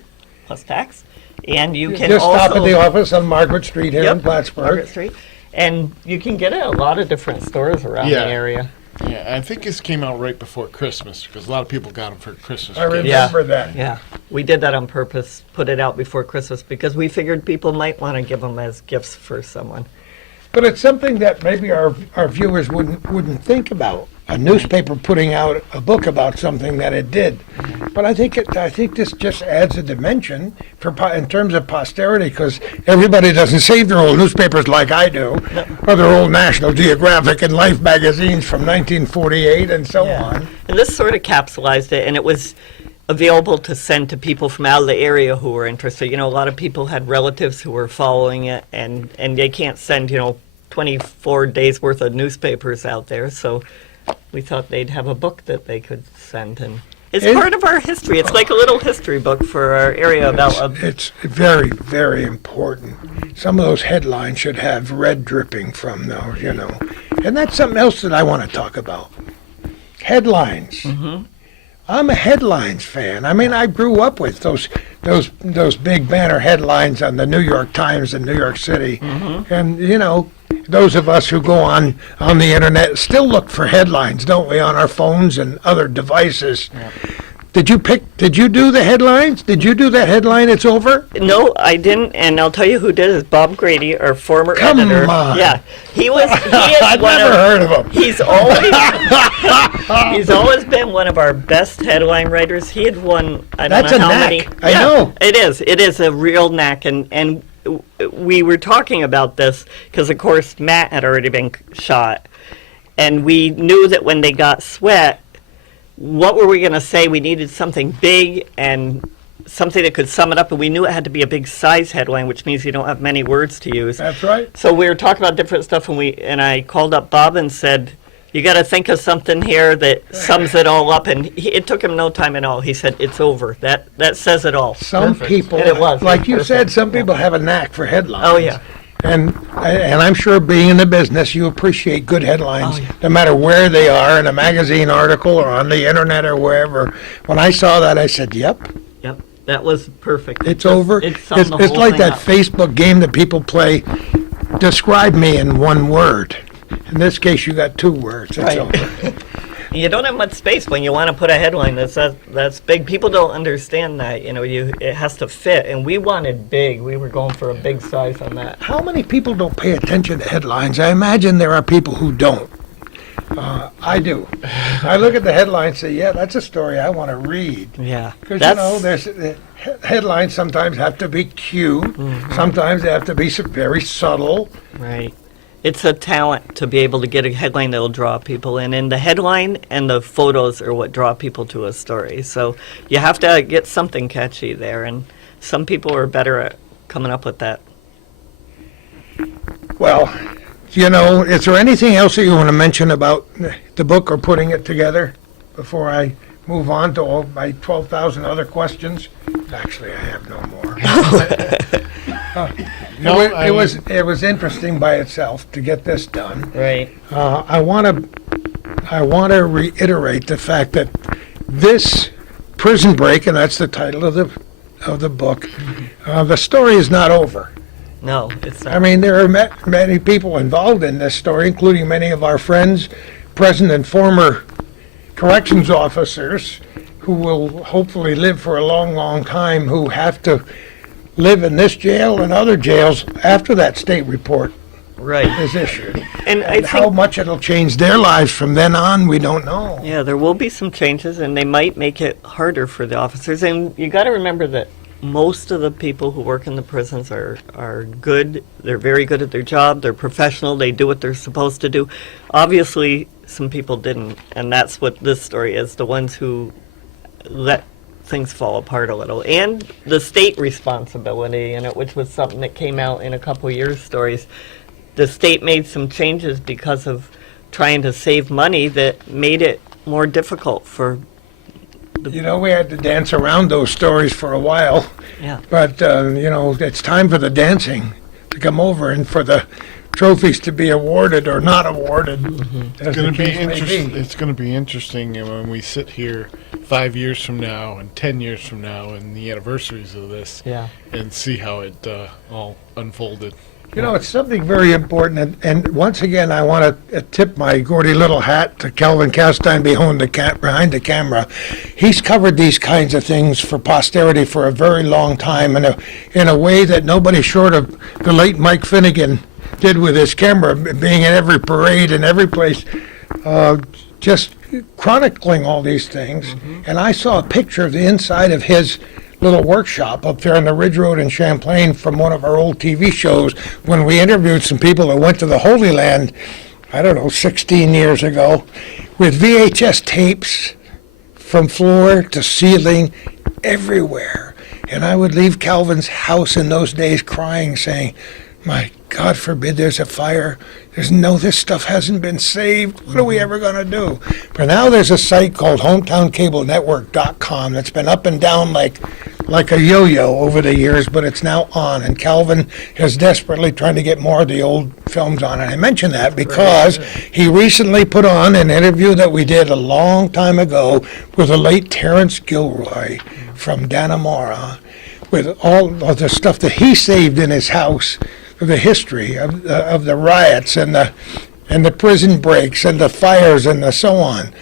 plus tax, and you can Just also stop at the office on Margaret Street here in Yep, Plattsburgh. Margaret Street, and you can get it at a lot of different stores around Yeah. the area. Yeah, I think this came out right before Christmas because a lot of people got them for Christmas. I gifts. remember that. Yeah, we did that on purpose, put it out before Christmas because we figured people might want to give them as gifts for someone. But it's something that maybe our viewers wouldn't think about. A newspaper putting out a book about something that it did. But I think this just adds a dimension in terms of posterity, because everybody doesn't save their old newspapers like I do, or their old National Geographic and Life magazines from 1948 and so on. And this sort of capsulized it, and it was available to send to people from out of the area who were interested. You know, a lot of people had relatives who were following it, and they can't send, 24 days worth of newspapers out there, so we thought they'd have a book that they could send. And it's part of our history. It's like a little history book for our area about... It's very, very important. Some of those headlines should have red dripping from those, And that's something else that I want to talk about. Headlines. Mm-hmm. I'm a headlines fan. I mean, I grew up with those big banner headlines on the New York Times in New York City. Mm-hmm. And, those of us who go on the internet still look for headlines, don't we, on our phones and other devices. Yep. Did you do the headlines? Did you do that headline, It's Over? No, I didn't, and I'll tell you who did is Bob Grady, our former Come editor. on. Yeah, he is I've one never of, heard of him. He's always been one of our best headline writers. He had won I don't That's know a how knack. many. I Yeah, know. It is a real knack, and we were talking about this because of course Matt had already been shot, and we knew that when they got Sweat, what were we going to say? We needed something big and something that could sum it up, and we knew it had to be a big size headline, which means you don't have many words to use. That's right. So we were talking about different stuff, and I called up Bob and said, "You got to think of something here that sums it all up." And it took him no time at all. He said, "It's over." That says it all. Some people, And it was. like you Perfect. said, some people have a knack for headlines. Oh, yeah. And I'm sure being in the business, you appreciate good headlines, Oh, yeah. no matter where they are, in a magazine article or on the internet or wherever. When I saw that, I said, yep, Yep, that was perfect. it's over. It summed the It's whole like thing that up. Facebook game that people play, describe me in one word. In this case, you got 2 words. It's Right. over. You don't have much space when you want to put a headline that's big. People don't understand that. It has to fit, and we wanted big. We were going for a big size on that. How many people don't pay attention to headlines? I imagine there are people who don't. I do. I look at the headline and say, yeah, that's a story I want to read. Yeah, Because, there's headlines sometimes have to be cute. Mm-hmm. Sometimes they have to be very subtle. right. It's a talent to be able to get a headline that will draw people in, and the headline and the photos are what draw people to a story. So you have to get something catchy there, and some people are better at coming up with that. Well, is there anything else that you want to mention about the book or putting it together before I move on to all my 12,000 other questions? Actually, I have no more. It was interesting by itself to get this done. Right. I want to reiterate the fact that this Prison Break, and that's the title of the book, the story is not over. No, it's not. I mean, there are many people involved in this story, including many of our friends, present and former corrections officers, who will hopefully live for a long, long time, who have to live in this jail and other jails after that state report right. is issued. And I And how think, much it'll change their lives from then on, we don't know. yeah, there will be some changes, and they might make it harder for the officers. And you got to remember that most of the people who work in the prisons are good. They're very good at their job. They're professional. They do what they're supposed to do. Obviously, some people didn't, and that's what this story is. The ones who let things fall apart a little. And the state responsibility in it, which was something that came out in a couple years' stories. The state made some changes because of trying to save money that made it more difficult for, You know, we had to dance around those stories for a while, yeah. but, it's time for the dancing to come over and for the trophies to be awarded or not awarded, as It's the going to be case may interesting. be. It's going to be interesting when we sit here 5 years from now and 10 years from now and the anniversaries of this, Yeah. and see how it all unfolded. You know, it's something very important, and once again, I want to tip my Gordy Little hat to Calvin Castine behind the camera. He's covered these kinds of things for posterity for a very long time, in a way that nobody short of the late Mike Finnegan did with his camera, being in every parade and every place, just chronicling all these things. And I saw a picture of the inside of his little workshop up there on the Ridge Road in Champlain from one of our old TV shows when we interviewed some people that went to the Holy Land, I don't know, 16 years ago, with VHS tapes from floor to ceiling everywhere. And I would leave Calvin's house in those days crying, saying, my God forbid there's a fire. This stuff hasn't been saved. What are we ever going to do? But now there's a site called HometownCableNetwork.com that's been up and down like a yo-yo over the years, but it's now on. And Calvin is desperately trying to get more of the old films on. And I mention that because he recently put on an interview that we did a long time ago with the late Terrence Gilroy from Dannemora, with all of the stuff that he saved in his house, the history of the riots and the prison breaks and the fires and the so on.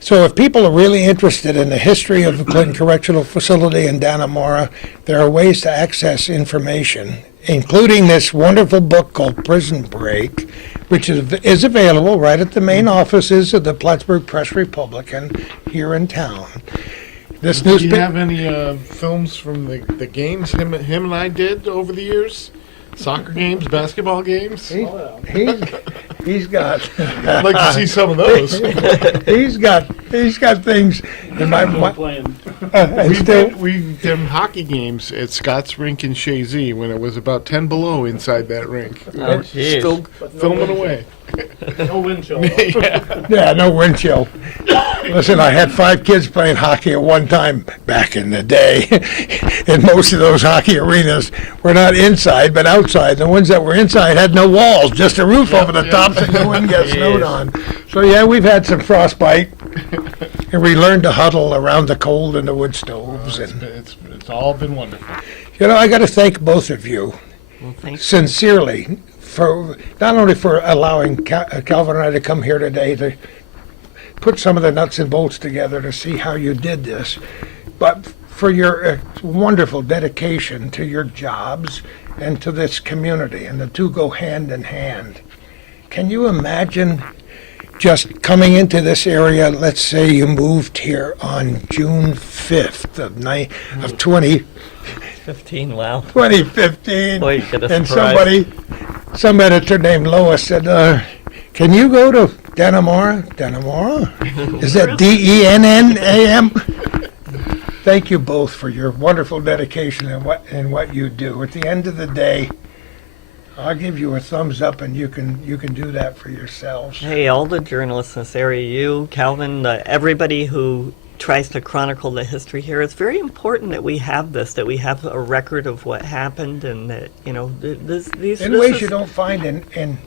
So if people are really interested in the history of the Clinton Correctional Facility in Dannemora, there are ways to access information, including this wonderful book called Prison Break, which is available right at the main offices of the Plattsburgh Press Republican here in town. This Do you newspaper. have any films from the games him and I did over the years? Soccer games, basketball games? He's got. I'd like to see some of those. He's got things in my Playing. We did hockey games at Scott's Rink in Shazy when it was about 10 below inside that rink. Oh, geez. Still filming away. No wind chill. Yeah, no wind chill. Listen, I had 5 kids playing hockey at one time back in the day, and most of those hockey arenas were not inside but outside. The ones that were inside had no walls, just a roof over the top so you wouldn't get snowed on. So yeah, we've had some frostbite, and we learned to huddle around the cold and the wood stoves. And It's all been wonderful. I got to thank both of you Well, thanks. sincerely for not only for allowing Calvin and I to come here today to put some of the nuts and bolts together to see how you did this, but for your wonderful dedication to your jobs and to this community, and the two go hand in hand. Can you imagine just coming into this area? Let's say you moved here on June 5th of 15, wow. 2015, Boy, you get a and surprise. some editor named Lois said, can you go to Dannemora? Dannemora? Is that Dennam? Thank you both for your wonderful dedication and what you do. At the end of the day, I'll give you a thumbs up, and you can do that for yourselves. Hey, all the journalists in this area, you, Calvin, everybody who tries to chronicle the history here, it's very important that we have this, that we have a record of what happened, and that, these... In ways you don't find in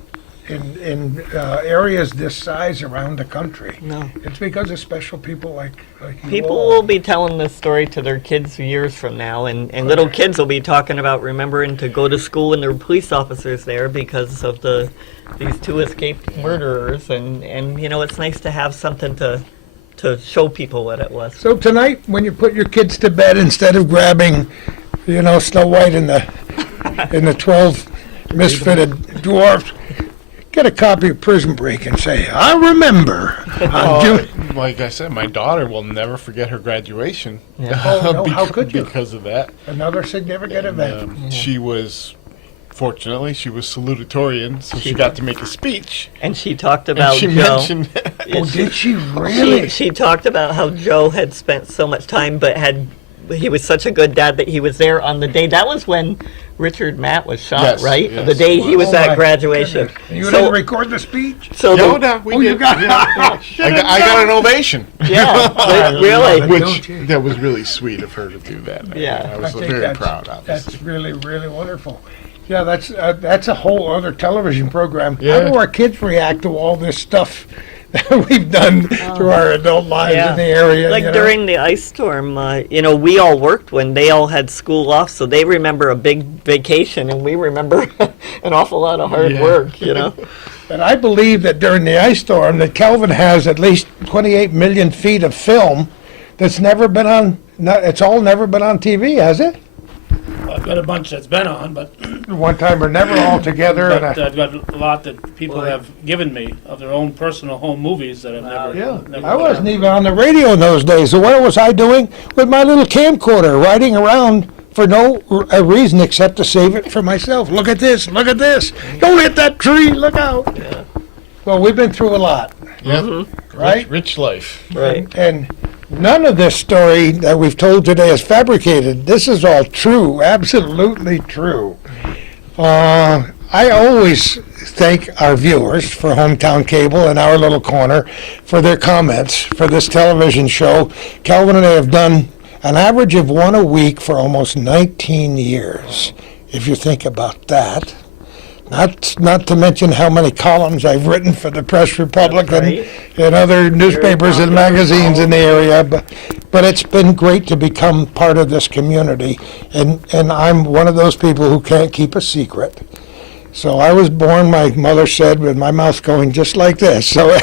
areas this size around the country. No. It's because of special people like you People all. will be telling this story to their kids years from now, and little kids will be talking about remembering to go to school and there were police officers there because of these 2 escaped murderers, and it's nice to have something to show people what it was. So tonight, when you put your kids to bed, instead of grabbing, Snow White and the 12 misfitted dwarfs, get a copy of Prison Break and say, I remember. on June. Like I said, my daughter will never forget her graduation. Yeah. Oh, no, how could you? Because of that. Another significant event. She was Fortunately, she was salutatorian, so she got to make a speech. And she talked And about she Joe. mentioned Oh, did she really? She talked about how Joe had spent so much time, but he was such a good dad that he was there on the day. That was when Richard Matt was shot, Yes, right? yes. The day he was Oh, at my graduation. goodness. You So- didn't record the speech? So No, the- no, we Oh, did. you got I got an ovation. yeah, but really. Don't Which, you? that was really sweet of her to do that. Yeah. I was think very that's- proud of it. That's really, really wonderful. Yeah, that's a whole other television program. How Yeah. do our kids react to all this stuff that we've done through our adult lives in the area? Like you know? during the ice storm, we all worked when they all had school off, so they remember a big vacation, and we remember an awful lot of hard Yeah. work, you know. And I believe that during the ice storm, that Kelvin has at least 28 million feet of film that's never been on. It's all never been on TV, has it? I've got a bunch that's been on, but One time or never all together. but And I've got a lot that people have given me of their own personal home movies that I've never. yeah, never I wasn't even on the radio in those days. So what was I doing with my little camcorder, riding around for no reason except to save it for myself? Look at this! Look at this! Don't hit that tree! Look out! Well, we've been through a lot, Yeah. right? Rich life. Right. And none of this story that we've told today is fabricated. This is all true, absolutely true. I always thank our viewers for Hometown Cable and Our Little Corner for their comments for this television show. Calvin and I have done an average of one a week for almost 19 years, if you think about that. Not to mention how many columns I've written for the Press Republic Right. and other newspapers and magazines in the area, but it's been great to become part of this community, and I'm one of those people who can't keep a secret. So I was born, my mother said, with my mouth going just like this. So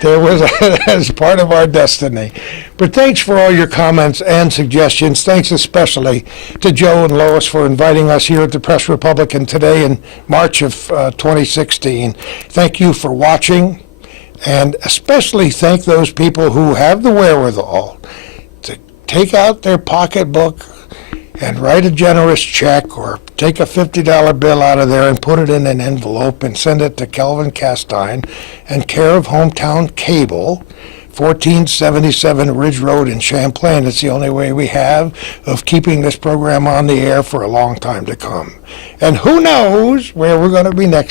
there was as part of our destiny. But thanks for all your comments and suggestions. Thanks especially to Joe and Lois for inviting us here at the Press Republican today in March of 2016. Thank you for watching, and especially thank those people who have the wherewithal to take out their pocketbook and write a generous check or take a $50 bill out of there and put it in an envelope and send it to Kelvin Castine and care of Hometown Cable, 1477 Ridge Road in Champlain. It's the only way we have of keeping this program on the air for a long time to come. And who knows where we're going to be next